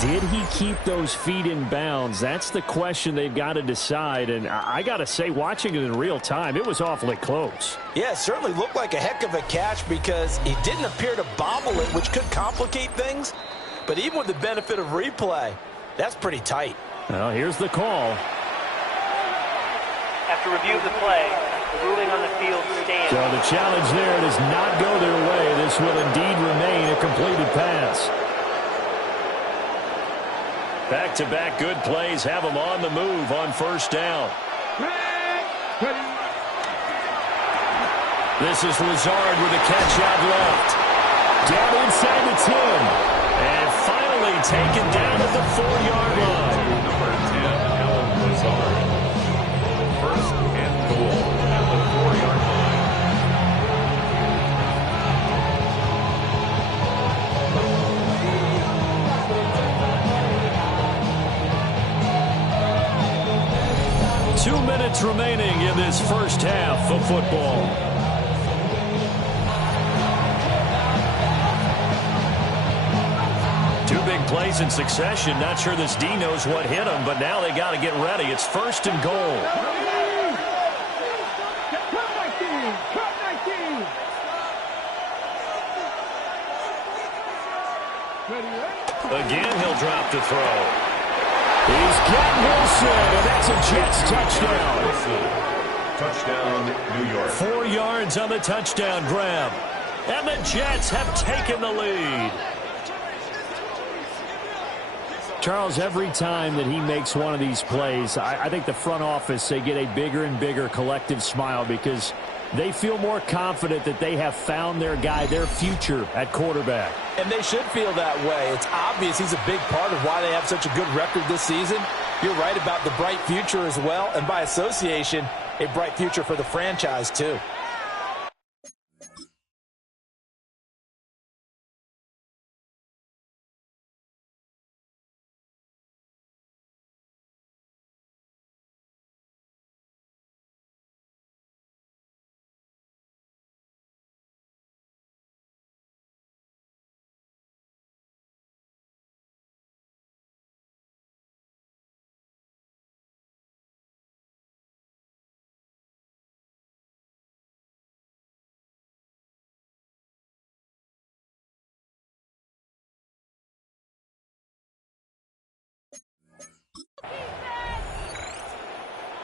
Did he keep those feet in bounds? That's the question they've got to decide. And I got to say, watching it in real time, it was awfully close. Yeah, it certainly looked like a heck of a catch because he didn't appear to bobble it, which could complicate things. But even with the benefit of replay, that's pretty tight. Well, here's the call. After review of the play, the ruling on the field stands. So the challenge there does not go their way. This will indeed remain a completed pass. Back-to-back good plays have them on the move on first down. This is Lazard with a catch out left. Down inside the 10. And finally taken down at the 4-yard line. Number 10, Alan Lazard. First and goal at the 4-yard line. Two minutes remaining in this first half of football. Two big plays in succession. Not sure this D knows what hit him, but now they got to get ready. It's first and goal. Again, he'll drop the throw. He's got Wilson, and that's a Jets touchdown. Touchdown, New York. 4 yards on the touchdown grab. And the Jets have taken the lead. Charles, every time that he makes one of these plays, I think the front office, they get a bigger and bigger collective smile because they feel more confident that they have found their guy, their future at quarterback. And they should feel that way. It's obvious he's a big part of why they have such a good record this season. You're right about the bright future as well, and by association, a bright future for the franchise too.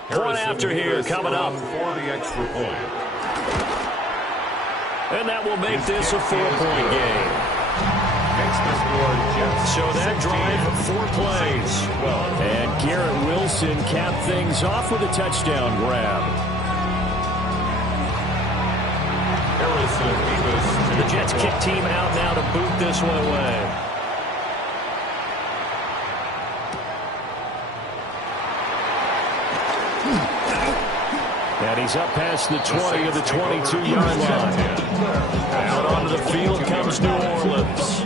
One after here coming up. For the extra point. And that will make this a 4-point game. Makes the score Jets. So that drive, 4 plays. And Garrett Wilson capped things off with a touchdown grab. The Jets kick team out now to boot this one away. And he's up past the 20 to the 22-yard line. Out onto the field comes New Orleans.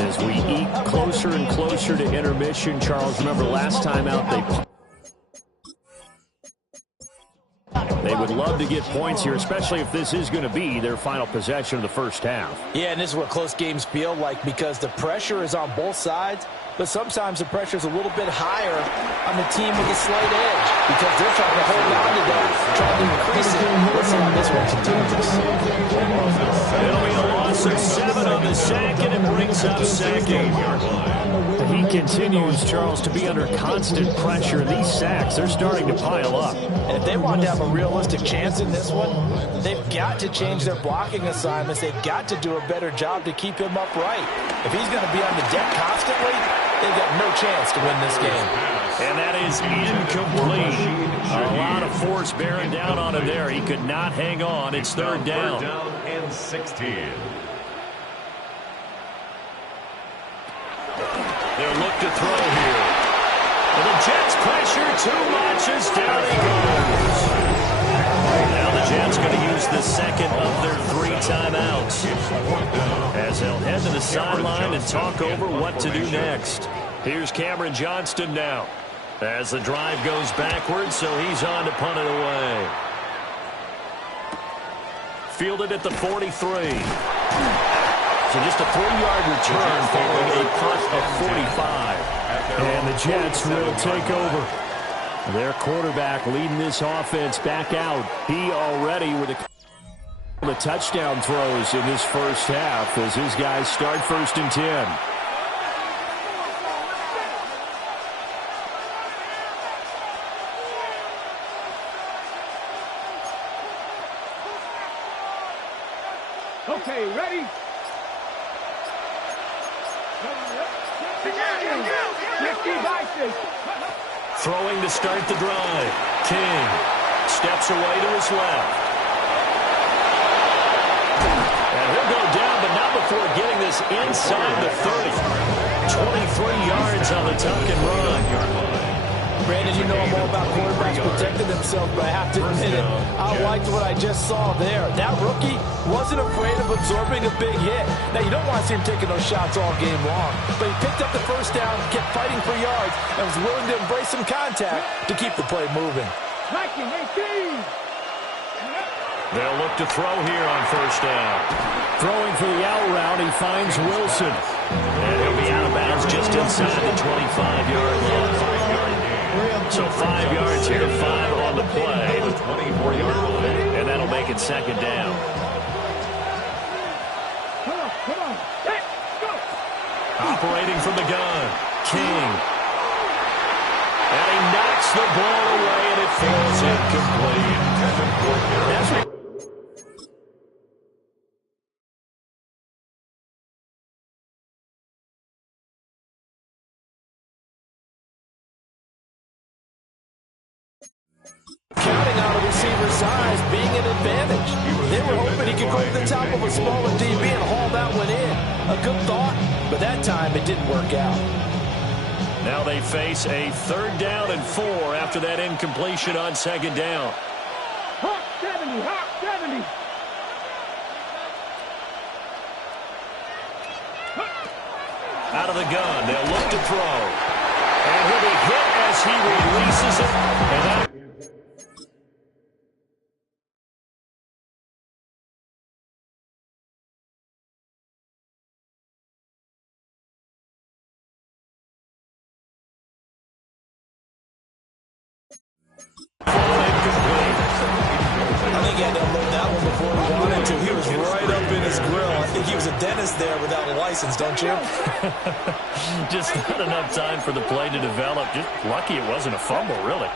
As we eat closer and closer to intermission, Charles, remember last time out they would love to get points here, especially if this is going to be their final possession of the first half. Yeah, and this is what close games feel like because the pressure is on both sides, but sometimes the pressure is a little bit higher on the team with a slight edge because they're trying to hold on to that, trying to increase it. Let's see how this one continues. It'll be a loss of 7 on the sack, and it brings up second. He continues, Charles, to be under constant pressure. These sacks, they're starting to pile up. And if they want to have a realistic chance in this one, they've got to change their blocking assignments. They've got to do a better job to keep him upright. If he's going to be on the deck constantly, they've got no chance to win this game. And that is incomplete. A lot of force bearing down on him there. He could not hang on. It's third down. Third down and 16. They'll look to throw here. And the Jets pressure too much as down he goes. Now the Jets going to use the second of their 3 timeouts as they'll head to the sideline and talk over what to do next. Here's Cameron Johnston now. As the drive goes backwards, so he's on to punt it away. Fielded at the 43. So just a 3-yard return following a punt of 45. And the Jets will take over. Their quarterback leading this offense back out. He already with the touchdown throws in this first half as his guys start 1st and 10. Okay, ready? Throwing to start the drive. King steps away to his left. And he'll go down, but not before getting this inside the 30. 23 yards on the tuck and run. Brandon, you know I'm all about quarterbacks protecting themselves, but I have to admit it. I liked what I just saw there. That rookie wasn't afraid of absorbing a big hit. Now, you don't want to see him taking those shots all game long, but he picked up the first down, kept fighting for yards, and was willing to embrace some contact to keep the play moving. 19-18. They'll look to throw here on 1st down. Throwing for the out route, he finds Wilson. And he'll be out of bounds just inside the 25-yard line. So 5 yards here, 5 on the play. The 24-yard line. And that'll make it 2nd down. Come on. Hey, go. Operating from the gun, King. And he knocks the ball away, and it falls incomplete. That's counting on a receiver's size being an advantage. They were hoping he could go to the top of a smaller DB and haul that one in. A good thought, but that time it didn't work out. Now they face a 3rd down and 4 after that incompletion on 2nd down. Hawk 70, Hawk 70. Out of the gun, they'll look to throw. And he'll be hit as he releases it. And that I think he had to unload that one before he wanted to. He was right up in his grill. I think he was a dentist there without a license, don't you? just not enough time for the play to develop. Just lucky it wasn't a fumble, really.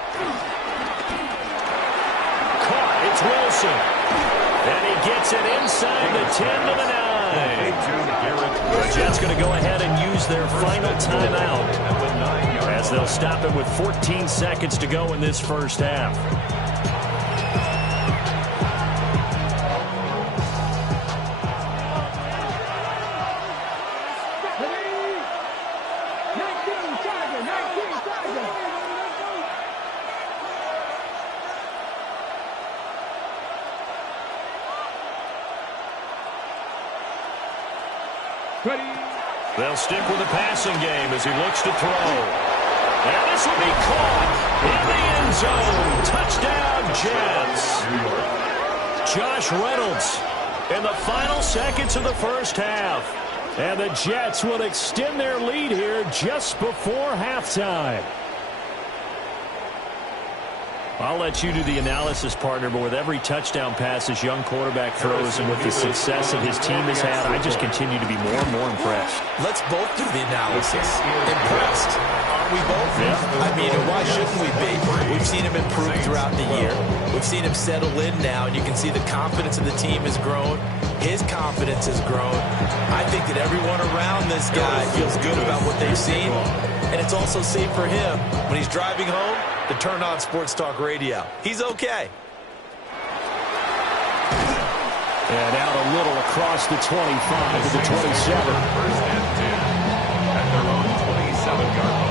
Caught. It's Wilson. And he gets it inside the 10 to the 9. The Jets going to go ahead and use their final timeout as they'll stop it with 14 seconds to go in this first half. They'll stick with the passing game as he looks to throw. And this will be caught in the end zone. Touchdown, Jets. Josh Reynolds in the final seconds of the first half. And the Jets will extend their lead here just before halftime. I'll let you do the analysis, partner, but with every touchdown pass this young quarterback throws and with the success that his team has had, I just continue to be more and more impressed. Let's both do the analysis. Impressed. Aren't we both? Yeah. I mean, why shouldn't we be? We've seen him improve throughout the year. We've seen him settle in now, and you can see the confidence of the team has grown. His confidence has grown. I think that everyone around this guy feels good about what they've seen, and it's also safe for him when he's driving home to turn on Sports Talk Radio. He's okay. And out a little across the 25 to the 27. At their own 27-yard line.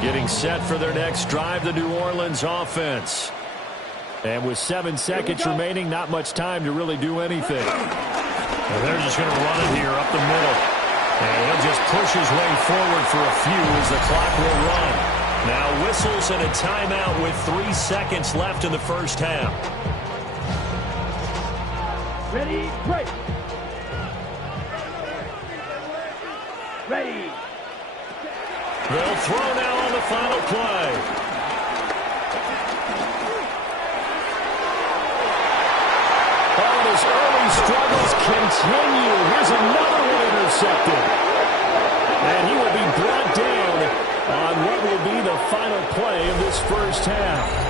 Getting set for their next drive, the New Orleans offense. And with 7 seconds remaining, not much time to really do anything. Well, they're just going to run it here up the middle. And he'll just push his way forward for a few as the clock will run. Now whistles and a timeout with 3 seconds left in the first half. Ready, break. Ready. They'll throw now on the final play. Oh, his early struggles continue. Here's another one intercepted. And he will be brought down on what will be the final play of this first half.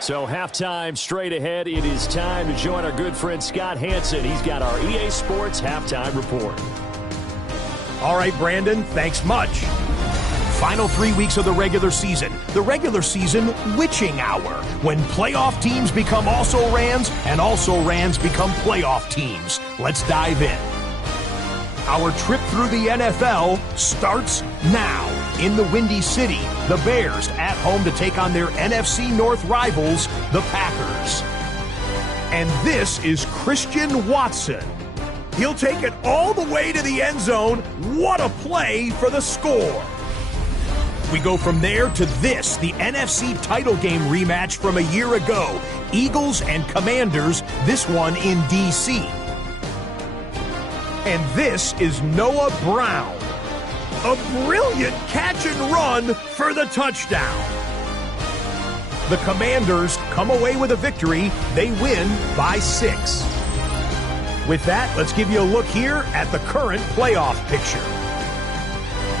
So halftime straight ahead. It is time to join our good friend Scott Hansen. He's got our EA Sports halftime report. All right, Brandon, thanks much. Final 3 weeks of the regular season witching hour, when playoff teams become also-rans and also-rans become playoff teams. Let's dive in. Our trip through the NFL starts now. In the Windy City, the Bears at home to take on their NFC North rivals, the Packers. And this is Christian Watson. He'll take it all the way to the end zone. What a play for the score. We go from there to this, the NFC title game rematch from a year ago. Eagles and Commanders, this one in D.C. And this is Noah Brown. A brilliant catch and run for the touchdown. The Commanders come away with a victory. They win by 6. With that, let's give you a look here at the current playoff picture.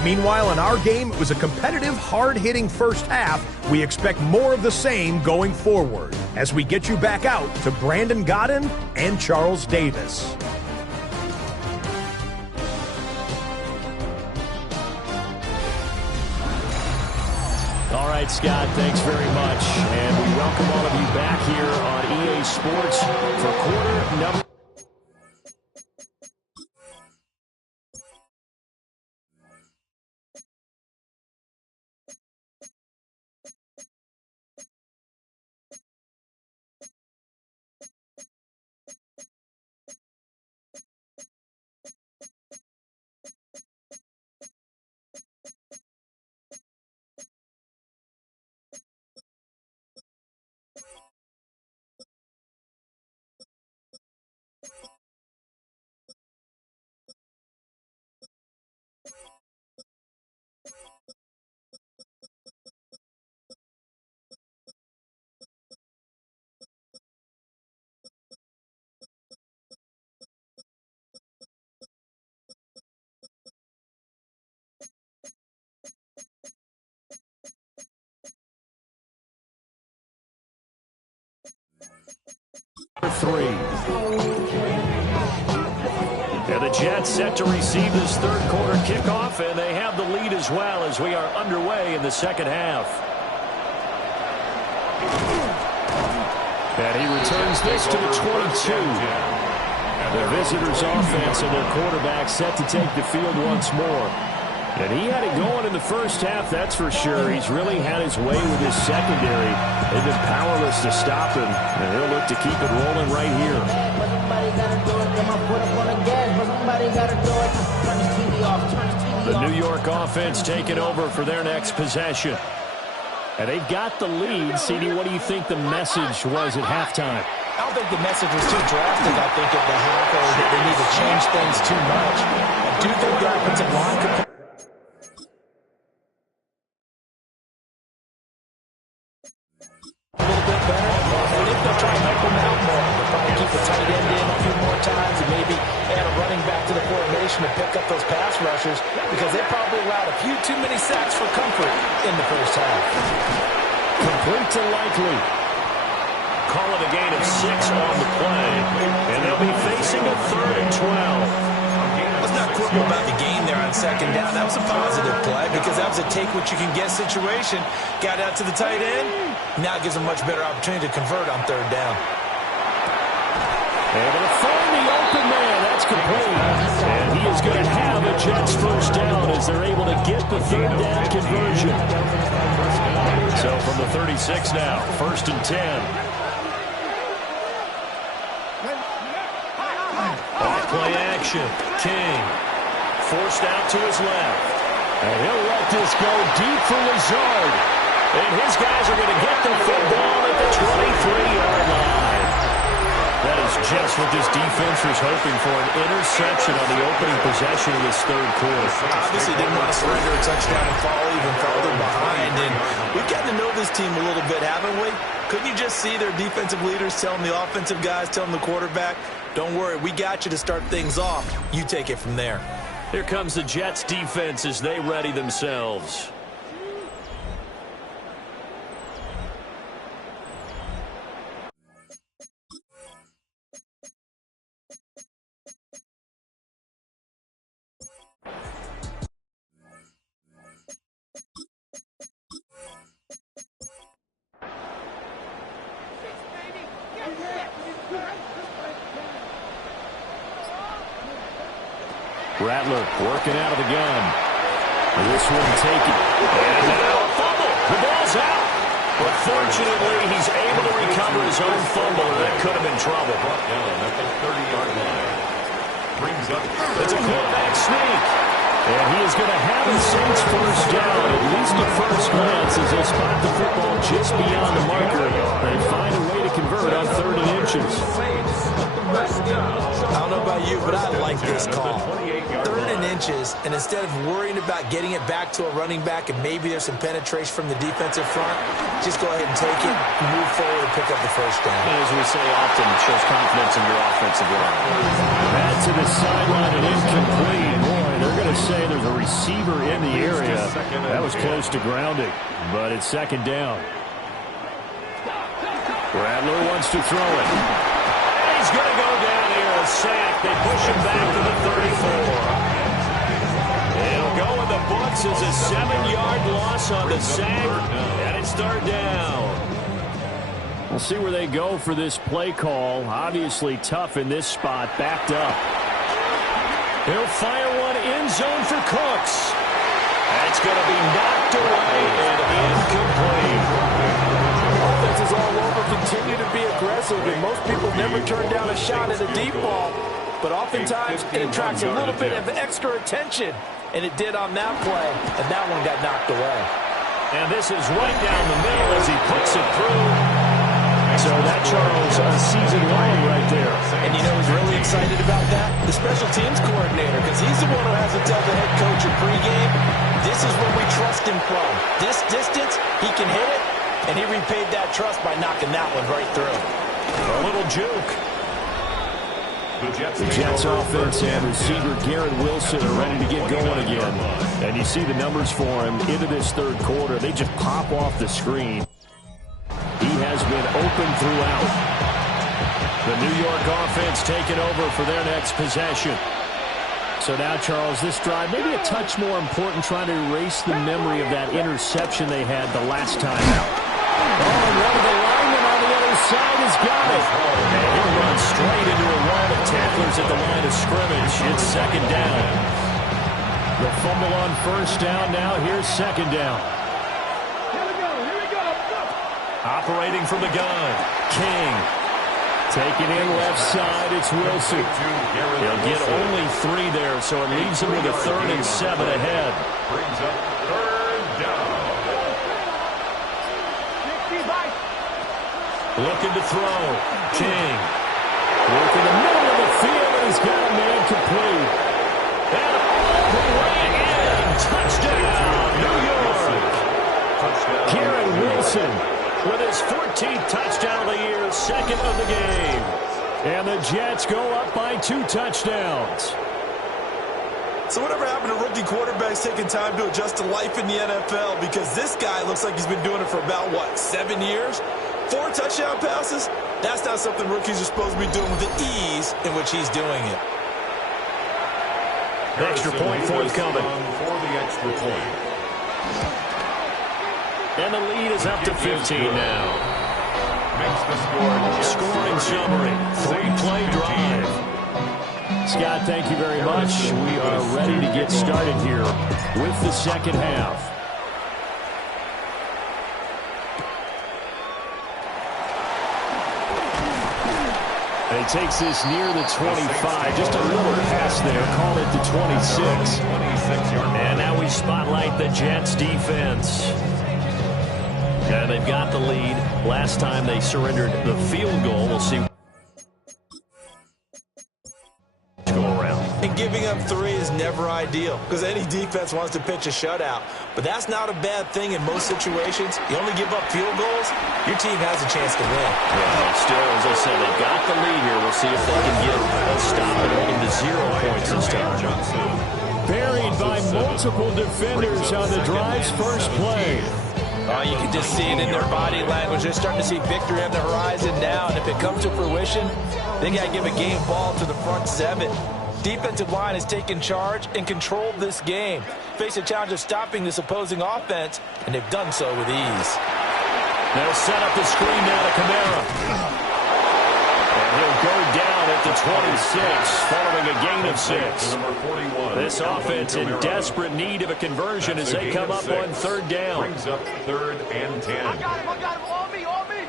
Meanwhile, in our game, it was a competitive, hard-hitting first half. We expect more of the same going forward as we get you back out to Brandon Godden and Charles Davis. All right, Scott, thanks very much. And we welcome all of you back here on EA Sports for quarter number. Three. And the Jets set to receive this third quarter kickoff, and they have the lead as well as we are underway in the second half. And he returns this to the 22. The visitors' offense and their quarterback set to take the field once more. And he had it going in the first half, that's for sure. He's really had his way with his secondary. They've been powerless to stop him, and he'll look to keep it rolling right here. The New York offense taking over for their next possession. And they've got the lead. CD, what do you think the message was at halftime? I don't think the message was too drastic, I think, at the half, or that they need to change things too much. I do think the offensive line could... a little bit better. I think they'll try to help them out more. They'll probably keep the tight end in a few more times and maybe add a running back to the formation to pick up those pass rushers, because they probably allowed a few too many sacks for comfort in the first half. Complete to Likely. call it a gain of 6 on the play. And they'll be facing a 3rd and 12. Let's not quibble about the gain there on 2nd down. That was a positive play because that was a take-what-you-can-get situation. Got out to the tight end. Now it gives them a much better opportunity to convert on 3rd down. Able to find the open man. That's complete. And he is going to have a Jets 1st down as they're able to get the 3rd down conversion. So from the 36 now, 1st and 10. Off-play action. King forced out to his left. And he'll let this go deep for Lazard. And his guys are going to get the football at the 23-yard line. That is just what this defense was hoping for, an interception on the opening possession of this 3rd quarter. Obviously didn't want to surrender a touchdown and fall even farther behind. And we've gotten to know this team a little bit, haven't we? Couldn't you just see their defensive leaders telling the offensive guys, telling the quarterback, don't worry, we got you to start things off. You take it from there. Here comes the Jets defense as they ready themselves. Rattler working out of the gun. This one taken. And now a fumble. The ball's out. But fortunately, he's able to recover his own fumble, or that could have been trouble. Brought down at the 30-yard line. Brings up. It's a quarterback sneak. And he is going to have the Saints 1st down. At least at first glance, as they'll spot the football just beyond the marker and find a way to convert on 30 inches. I don't know about you, but I like this call. 3rd and inches, and instead of worrying about getting it back to a running back and maybe there's some penetration from the defensive front, just go ahead and take it, move forward, and pick up the 1st down. As we say often, it shows confidence in your offensive line. Back to the sideline and incomplete. Boy, they're going to say there's a receiver in the area. That was close to grounding, but it's 2nd down. Rattler wants to throw it. He's going to go down here, a sack. They push him back to the 34. It'll go in the books as a 7-yard loss on the sack, and it's 3rd down. We'll see where they go for this play call. Obviously tough in this spot, backed up. He'll fire one end zone for Cooks. That's going to be knocked away and incomplete. Offenses all over continue to be aggressive, and most people never turn down a shot at a deep ball. But oftentimes, it attracts a little bit of extra attention, and it did on that play, and that one got knocked away. And this is right down the middle as he puts it through. So that, Charles, a season long right there. And you know who's really excited about that? The special teams coordinator, because he's the one who has to tell the head coach in pregame, this is what we trust him from. This distance, he can hit it. And he repaid that trust by knocking that one right through. A little juke. The Jets offense and receiver Garrett Wilson are ready to get going again. And you see the numbers for him into this 3rd quarter. They just pop off the screen. He has been open throughout. The New York offense taking over for their next possession. So now, Charles, this drive, maybe a touch more important, trying to erase the memory of that interception they had the last time out. Oh, and one of the linemen on the other side has got it. And he'll run straight into a wall of tacklers at the line of scrimmage. It's 2nd down. The fumble on 1st down. Now here's 2nd down. Here we go. Operating from the gun. King. Taking in left side, it's Wilson. He'll get only 3 there, so it leaves him with a 3rd and 7 ahead. Brings up 3rd down. Looking to throw. King. Working the middle of the field, and he's got a man complete. And all the way in. Touchdown, New York. Garrett Wilson with his 14th touchdown of the year, 2nd of the game. And the Jets go up by 2 touchdowns. So whatever happened to rookie quarterbacks taking time to adjust to life in the NFL? Because this guy looks like he's been doing it for about, 7 years? 4 touchdown passes? That's not something rookies are supposed to be doing with the ease in which he's doing it. Extra point forthcoming. For the extra point. And the lead is up to 15 now. Makes the score. Scoring summary. 3-play drive. Scott, thank you very much. We are ready to get started here with the second half. And he takes this near the 25. Just a little pass there. Call it the 26. And now we spotlight the Jets defense. And they've got the lead. Last time they surrendered the field goal. We'll see. Go around. And giving up 3 is never ideal because any defense wants to pitch a shutout. But that's not a bad thing in most situations. You only give up field goals, your team has a chance to win. Yeah, still, as I said, they've got the lead here. We'll see if they can get a stop and hold them to 0 points this time. Buried by multiple defenders on the drive's first play. Oh, you can just see it in their body language. They're starting to see victory on the horizon now. And if it comes to fruition, they got to give a game ball to the front 7. Defensive line has taken charge and controlled this game. Face a challenge of stopping this opposing offense, and they've done so with ease. They'll set up the screen now to Kamara. And he'll go down at the 26, following a gain of 6. This offense in desperate need of a conversion as they come up on 3rd down. Brings up 3rd and 10. I got him, on me.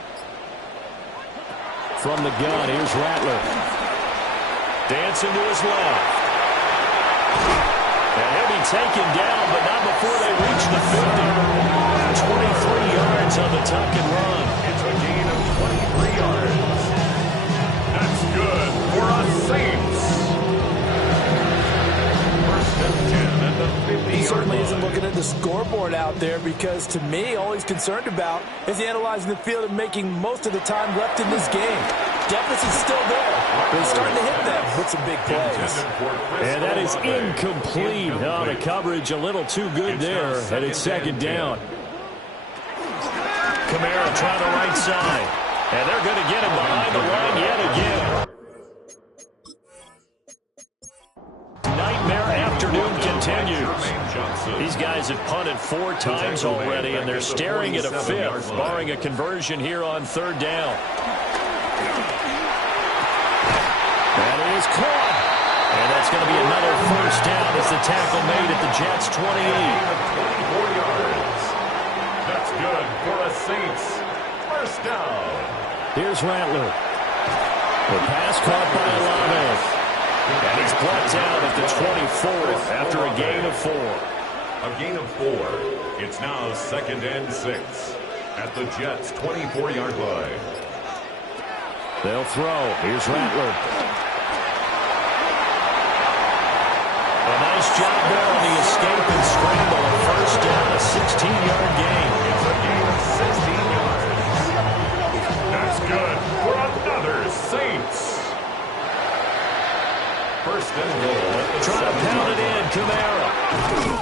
From the gun, here's Rattler. Dancing to his left. And he'll be taken down, but not before they reach the 50. 23 yards on the tuck and run. It's a gain of 23 yards. That's good for us Saints. First and 10 at the 50-yard line. He certainly isn't looking at the scoreboard out there because, to me, all he's concerned about is analyzing the field and making most of the time left in this game. Deficit's still there, but he's starting to hit them with some big plays. And that is incomplete. Oh, the coverage a little too good there, and it's 2nd down. Kamara trying the right side, and they're going to get him behind the line yet again. Nightmare afternoon continues. These guys have punted 4 times already, and they're staring at a 5th, barring a conversion here on 3rd down. That is caught. And that's going to be another 1st down as the tackle made at the Jets' 28. 24 yards. That's good for a Saints. 1st down. Here's Rattler. The pass caught by Olave. And he's brought down at the 24 after a gain of 4. A gain of 4. It's now 2nd and 6 at the Jets' 24-yard line. They'll throw. Here's Rattler. A nice job there on the escape and scramble. A 1st down, a 16-yard gain. It's a gain of 16 yards. That's good for another Saints. 1st and goal. Trying to pound it in, Kamara.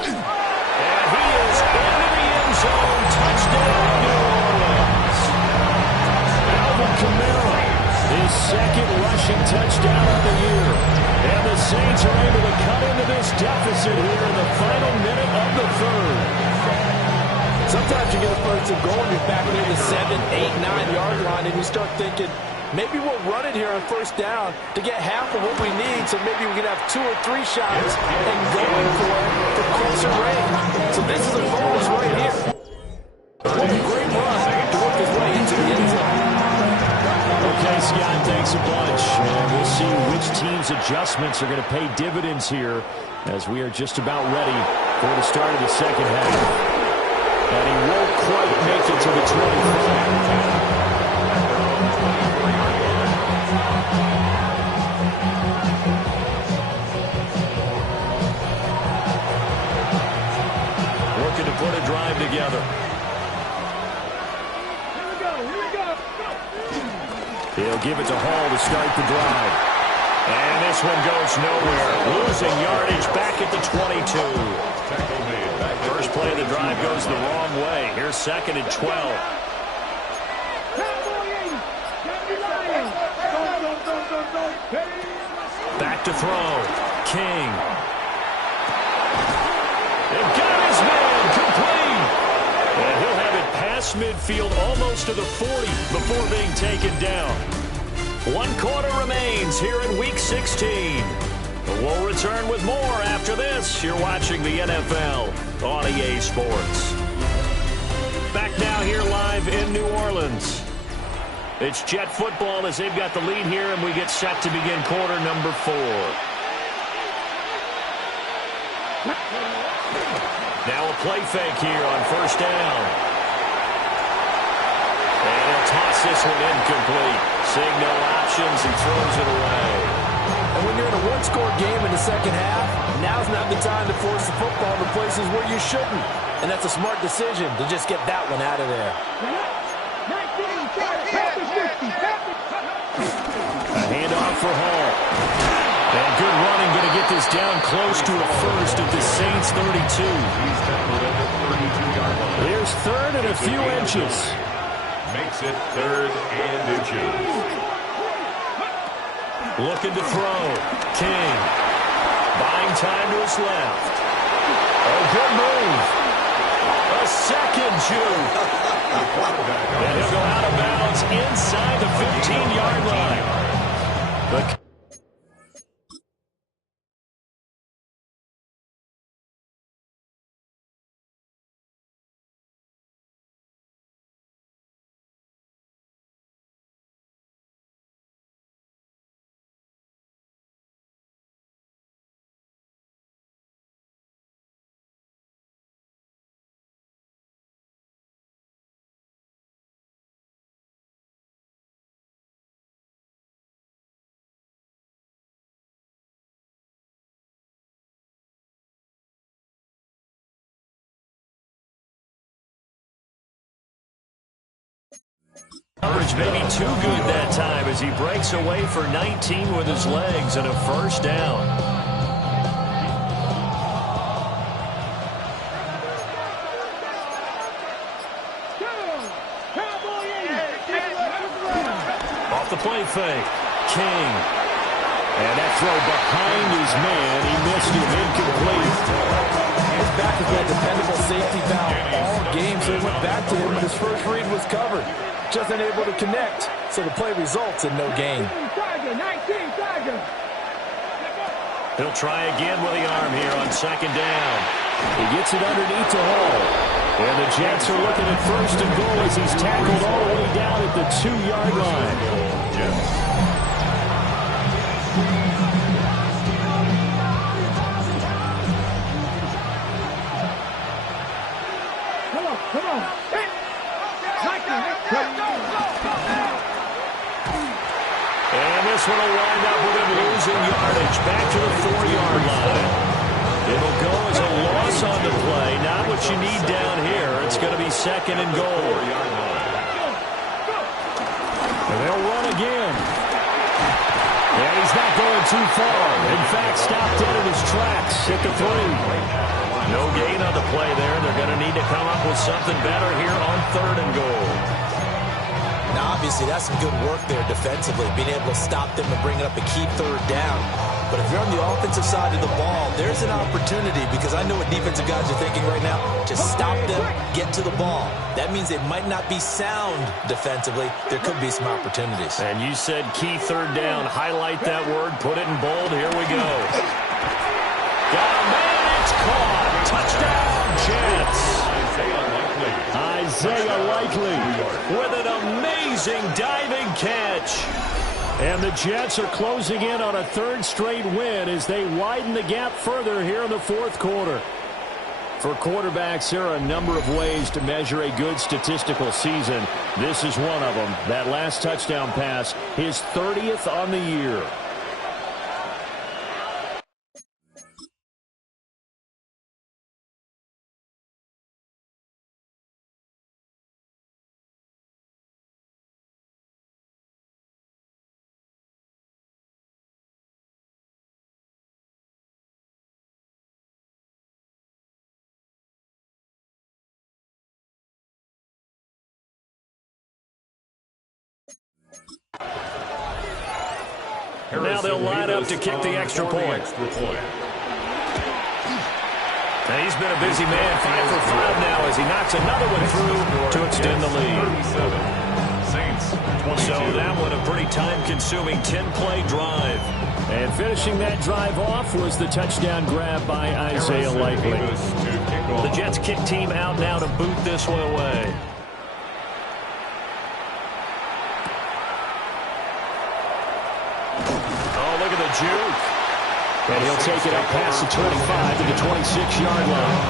And he is into the end zone. Touchdown, New Orleans. Alvin Kamara, his 2nd rushing touchdown of the year. And the Saints are able to cut into this deficit here in the final minute of the 3rd. Sometimes you get a 1st and goal and you're back near the 7, 8, 9-yard line, and you start thinking, maybe we'll run it here on 1st down to get half of what we need, so maybe we can have 2 or 3 shots and going for it for closer range. So this is a bonus right here. What a great run to work his way into the end zone. Okay, Scott, thanks a bunch. And we'll see which team's adjustments are going to pay dividends here as we are just about ready for the start of the 2nd half. And he won't quite make it to the 25. Looking to put a drive together. Here we go. He'll give it to Hall to start the drive. And this one goes nowhere. Losing yardage back at the 22. First play of the drive goes the wrong way. Here's 2nd and 12. Back to throw. King. They've got his man complete. And he'll have it past midfield almost to the 40 before being taken down. 1 quarter remains here in Week 16. We'll return with more after this. You're watching the NFL on EA Sports. Back now here live in New Orleans. It's Jet football as they've got the lead here, and we get set to begin quarter number 4. Now a play fake here on first down. And he'll toss this one incomplete. Seeing no options, he throws it away. And when you're in a one-score game in the second half, now's not the time to force the football to places where you shouldn't. And that's a smart decision to just get that one out of there. A handoff for Hall. And good running, going to get this down close to a first at the Saints 32. Here's 3rd and a few inches. Makes it 3rd and inches. Looking to throw. King. Buying time to his left. A good move. A second juke. And he'll go out of bounds inside the 15-yard line. Coverage maybe too good that time as he breaks away for 19 with his legs and a first down. Off the play fake. King. And that throw behind his man. He missed it, incomplete. His back has been a dependable safety valve all game, so he went back to him when his first read was covered. Just unable to connect, so the play results in no gain. He'll try again with the arm here on 2nd down. He gets it underneath to Hall. And the Jets are looking at 1st and goal as he's tackled all the way down at the 2-yard line. Come on. And this one will wind up with him losing yardage back to the 4-yard line. It'll go as a loss on the play. Not what you need down here. It's going to be 2nd and goal. And they'll run again. And he's not going too far. In fact, stopped dead in his tracks at the 3. No gain on the play there. They're going to need to come up with something better here on 3rd and goal. Now, obviously, that's some good work there defensively, being able to stop them and bring it up a key 3rd down. But if you're on the offensive side of the ball, there's an opportunity, because I know what defensive guys are thinking right now. Just stop them, get to the ball. That means they might not be sound defensively. There could be some opportunities. And you said key 3rd down. Highlight that word. Put it in bold. Here we go. Got a man. It's caught. Touchdown, Jets. Isaiah Likely with an amazing diving catch. And the Jets are closing in on a 3rd straight win as they widen the gap further here in the 4th quarter. For quarterbacks, there are a number of ways to measure a good statistical season. This is one of them. That last touchdown pass, his 30th on the year. Now they'll line up to kick the extra point. And he's been a busy man, 5 for 5 now as he knocks another one through to extend the lead. So that one a pretty time-consuming 10-play drive. And finishing that drive off was the touchdown grab by Isaiah Likely. The Jets kick team out now to boot this one away. Oh, look at the juke. And he'll take it up past the 25 to the 26-yard line.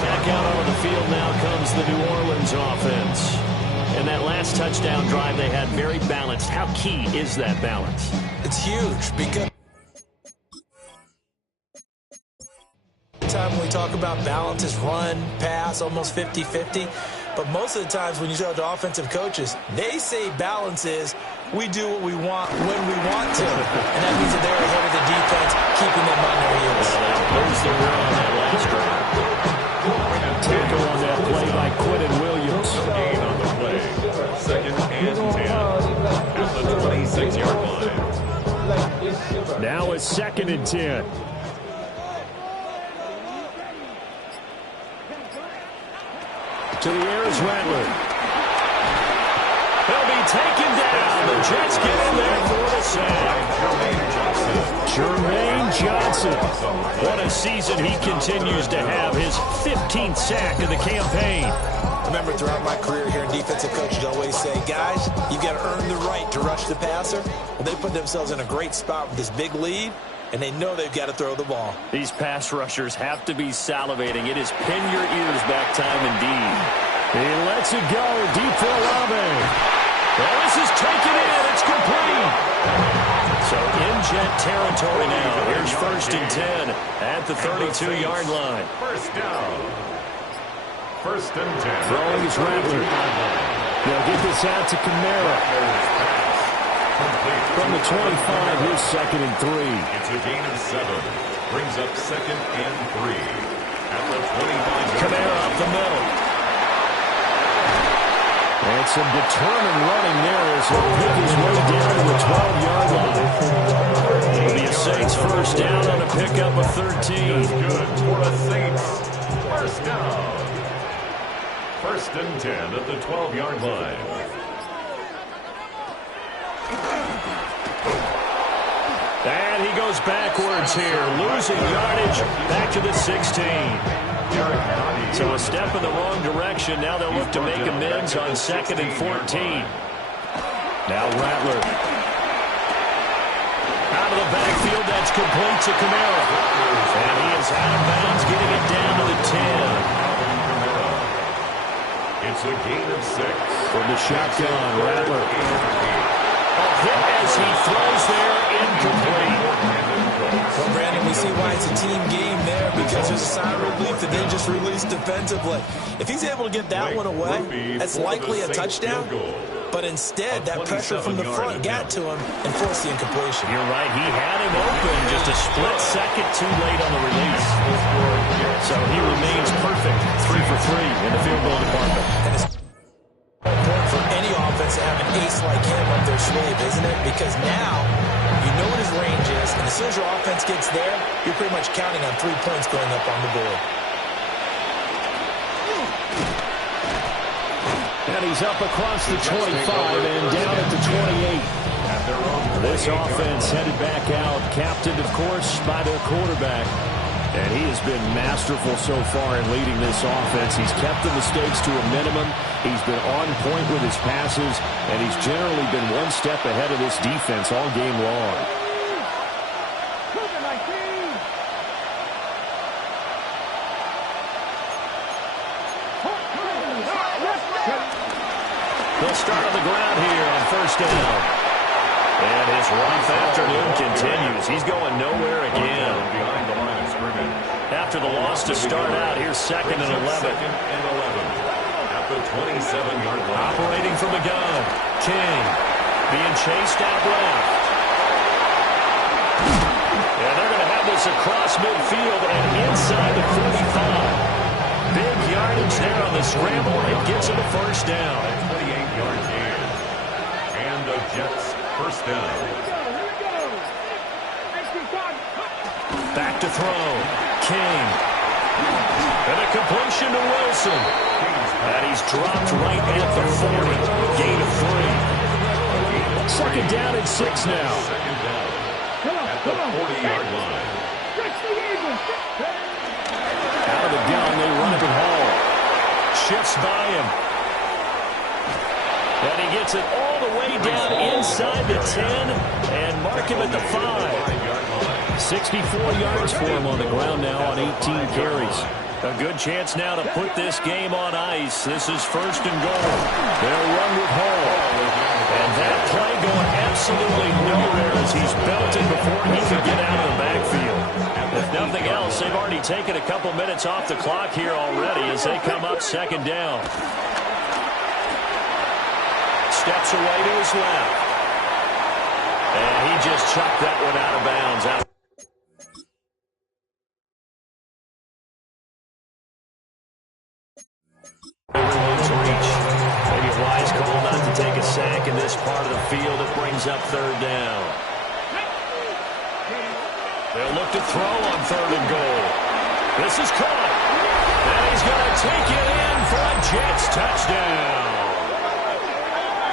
Back out on the field now comes the New Orleans offense. And that last touchdown drive they had very balanced. How key is that balance? It's huge because time when we talk about balance is run, pass, almost 50-50. But most of the times when you talk to offensive coaches, they say balance is we do what we want when we want to. And that means that they're ahead of the defense, keeping them on their heels. Well, they opposed the run on that last drive. Tackle on that play by Quentin Williams. Gain on the play. 2nd and 10 at the 26-yard line. Now it's 2nd and 10. To the air is Rattler. He'll be taken down. The Jets get in there for the sack. Jermaine Johnson. What a season he continues to have. His 15th sack of the campaign. Remember, throughout my career here in defensive coaches always say, guys, you've got to earn the right to rush the passer. Well, they put themselves in a great spot with this big lead, and they know they've got to throw the ball. These pass rushers have to be salivating. It is pin your ears back time indeed. He lets it go deep for Olave. Well, this is taken in. It's complete. So in Jet territory now. Here's 1st and 10 at the 32-yard line. First down. 1st and 10. Throwing is Rattler. They'll get this out to Kamara. From the 25, here's 2nd and 3. It's a gain of 7. Brings up 2nd and 3 at the 25. Kamara up the middle. And some determined running there as he'll pick his way down to the 12-yard line. It'll be a Saints first down on a pickup of 13. Good for a Saints. First down. 1st and 10 at the 12-yard line. And he goes backwards here, losing yardage back to the 16. So a step in the wrong direction. Now they'll look to make amends on 2nd and 14. Now Rattler. Out of the backfield, that's complete to Kamara. And he is out of bounds, getting it down to the 10. It's a gain of 6. From the shotgun, Rattler. A hit as he throws there, incomplete. Well, Brandon, we see why it's a team game there because there's a sign of relief that they just released defensively. If he's able to get that one away, that's likely a touchdown. But instead, that pressure from the front got to him and forced the incompletion. You're right. He had him open just a split second too late on the release. So he remains perfect, 3 for 3 in the field goal department. And it's important for any offense to have an ace like him up their sleeve, isn't it? Because now you know what his range is, and as soon as your offense gets there, you're pretty much counting on 3 points going up on the board. And he's up across the 25 and down at the 28. This offense headed back out, captained, of course, by their quarterback. And he has been masterful so far in leading this offense. He's kept the mistakes to a minimum. He's been on point with his passes, and he's generally been one step ahead of this defense all game long. They'll start on the ground here on 1st down. And his rough afternoon continues. He's going nowhere again. Behind the line of scrimmage. After the loss to start out, here's 2nd and 11. 2nd and 11 at the 27-yard line. Operating from the gun. King being chased out left. And they're going to have this across midfield and inside the 45. Big yardage there on the scramble. It gets him a 1st down. 28-yard gain. And the Jets first down. to throw. King. And a completion to Wilson. And he's dropped right at the 40. Gain of 3. Second down and 6 now. Second down at the 40-yard line. Out of the gun, they run it at Hall. Shifts by him. And he gets it all the way down inside the 10 and mark him at the 5. 64 yards for him on the ground now on 18 carries. A good chance now to put this game on ice. This is first and goal. They'll run with Hall. And that play going absolutely nowhere as he's belted before he can get out of the backfield. If nothing else, they've already taken a couple minutes off the clock here already as they come up second down. Steps away to his left. And he just chucked that one out of bounds. Everyone's reach. Maybe a wise call not to take a sack in this part of the field. It brings up third down. They'll look to throw on third and goal. This is caught. And he's going to take it in for a Jets touchdown.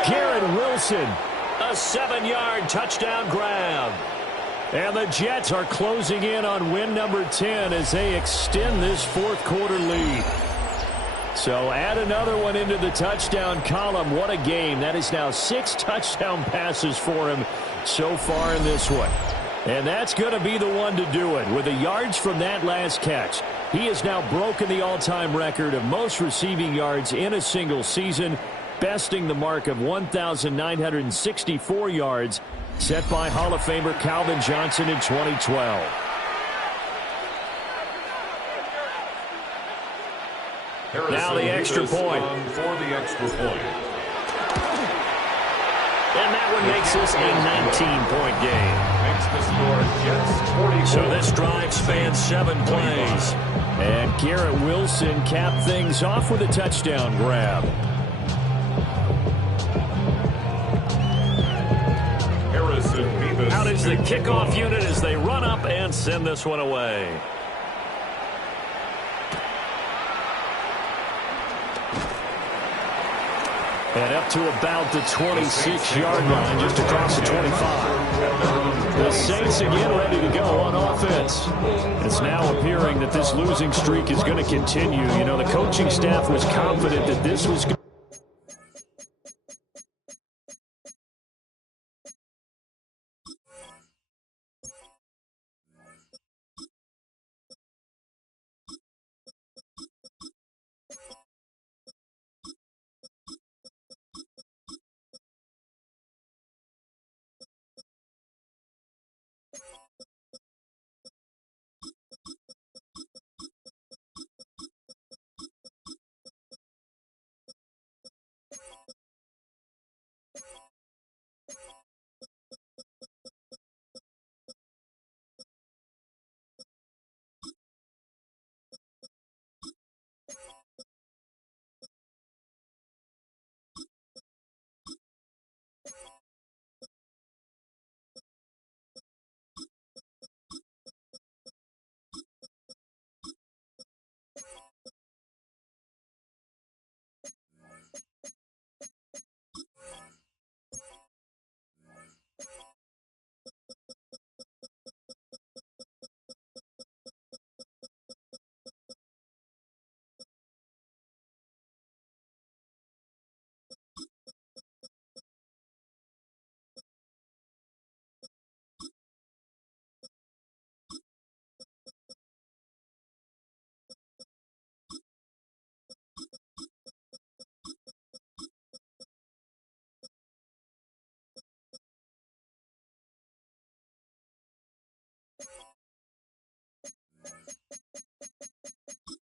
Garrett Wilson, a 7-yard touchdown grab. And the Jets are closing in on win number 10 as they extend this fourth quarter lead. So add another one into the touchdown column. What a game. That is now 6 touchdown passes for him so far in this one. And that's going to be the one to do it. With the yards from that last catch, he has now broken the all-time record of most receiving yards in a single season, besting the mark of 1,964 yards set by Hall of Famer Calvin Johnson in 2012. Now the extra point. For the extra point. And that one makes this a 19-point game. Makes the score Jets 44. So this drive spans 7 plays. And Garrett Wilson capped things off with a touchdown grab. Out is the kickoff unit as they run up and send this one away. And up to about the 26-yard line, just across the 25. The Saints again ready to go on offense. It's now appearing that this losing streak is going to continue. You know, the coaching staff was confident that this was going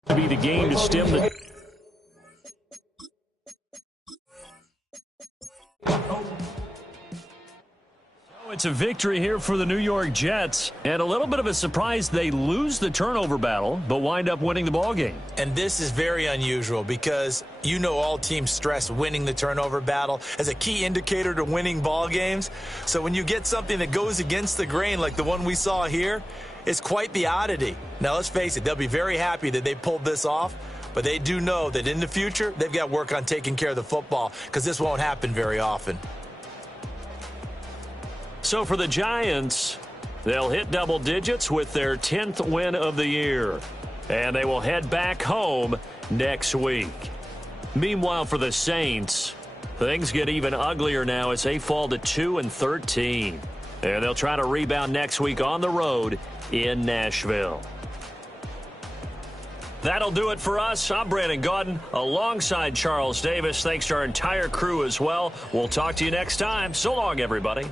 to be the game to stem the... It's a victory here for the New York Jets, and a little bit of a surprise. They lose the turnover battle, but wind up winning the ball game. And this is very unusual because you know all teams stress winning the turnover battle as a key indicator to winning ball games. So when you get something that goes against the grain like the one we saw here, It's quite the oddity. Now, let's face it, they'll be very happy that they pulled this off, but they do know that in the future, they've got to work on taking care of the football because this won't happen very often. So for the Giants, they'll hit double digits with their 10th win of the year, and they will head back home next week. Meanwhile, for the Saints, things get even uglier now as they fall to 2-13. And they'll try to rebound next week on the road in Nashville. That'll do it for us. I'm Brandon Gaudin alongside Charles Davis. Thanks to our entire crew as well. We'll talk to you next time. So long, everybody.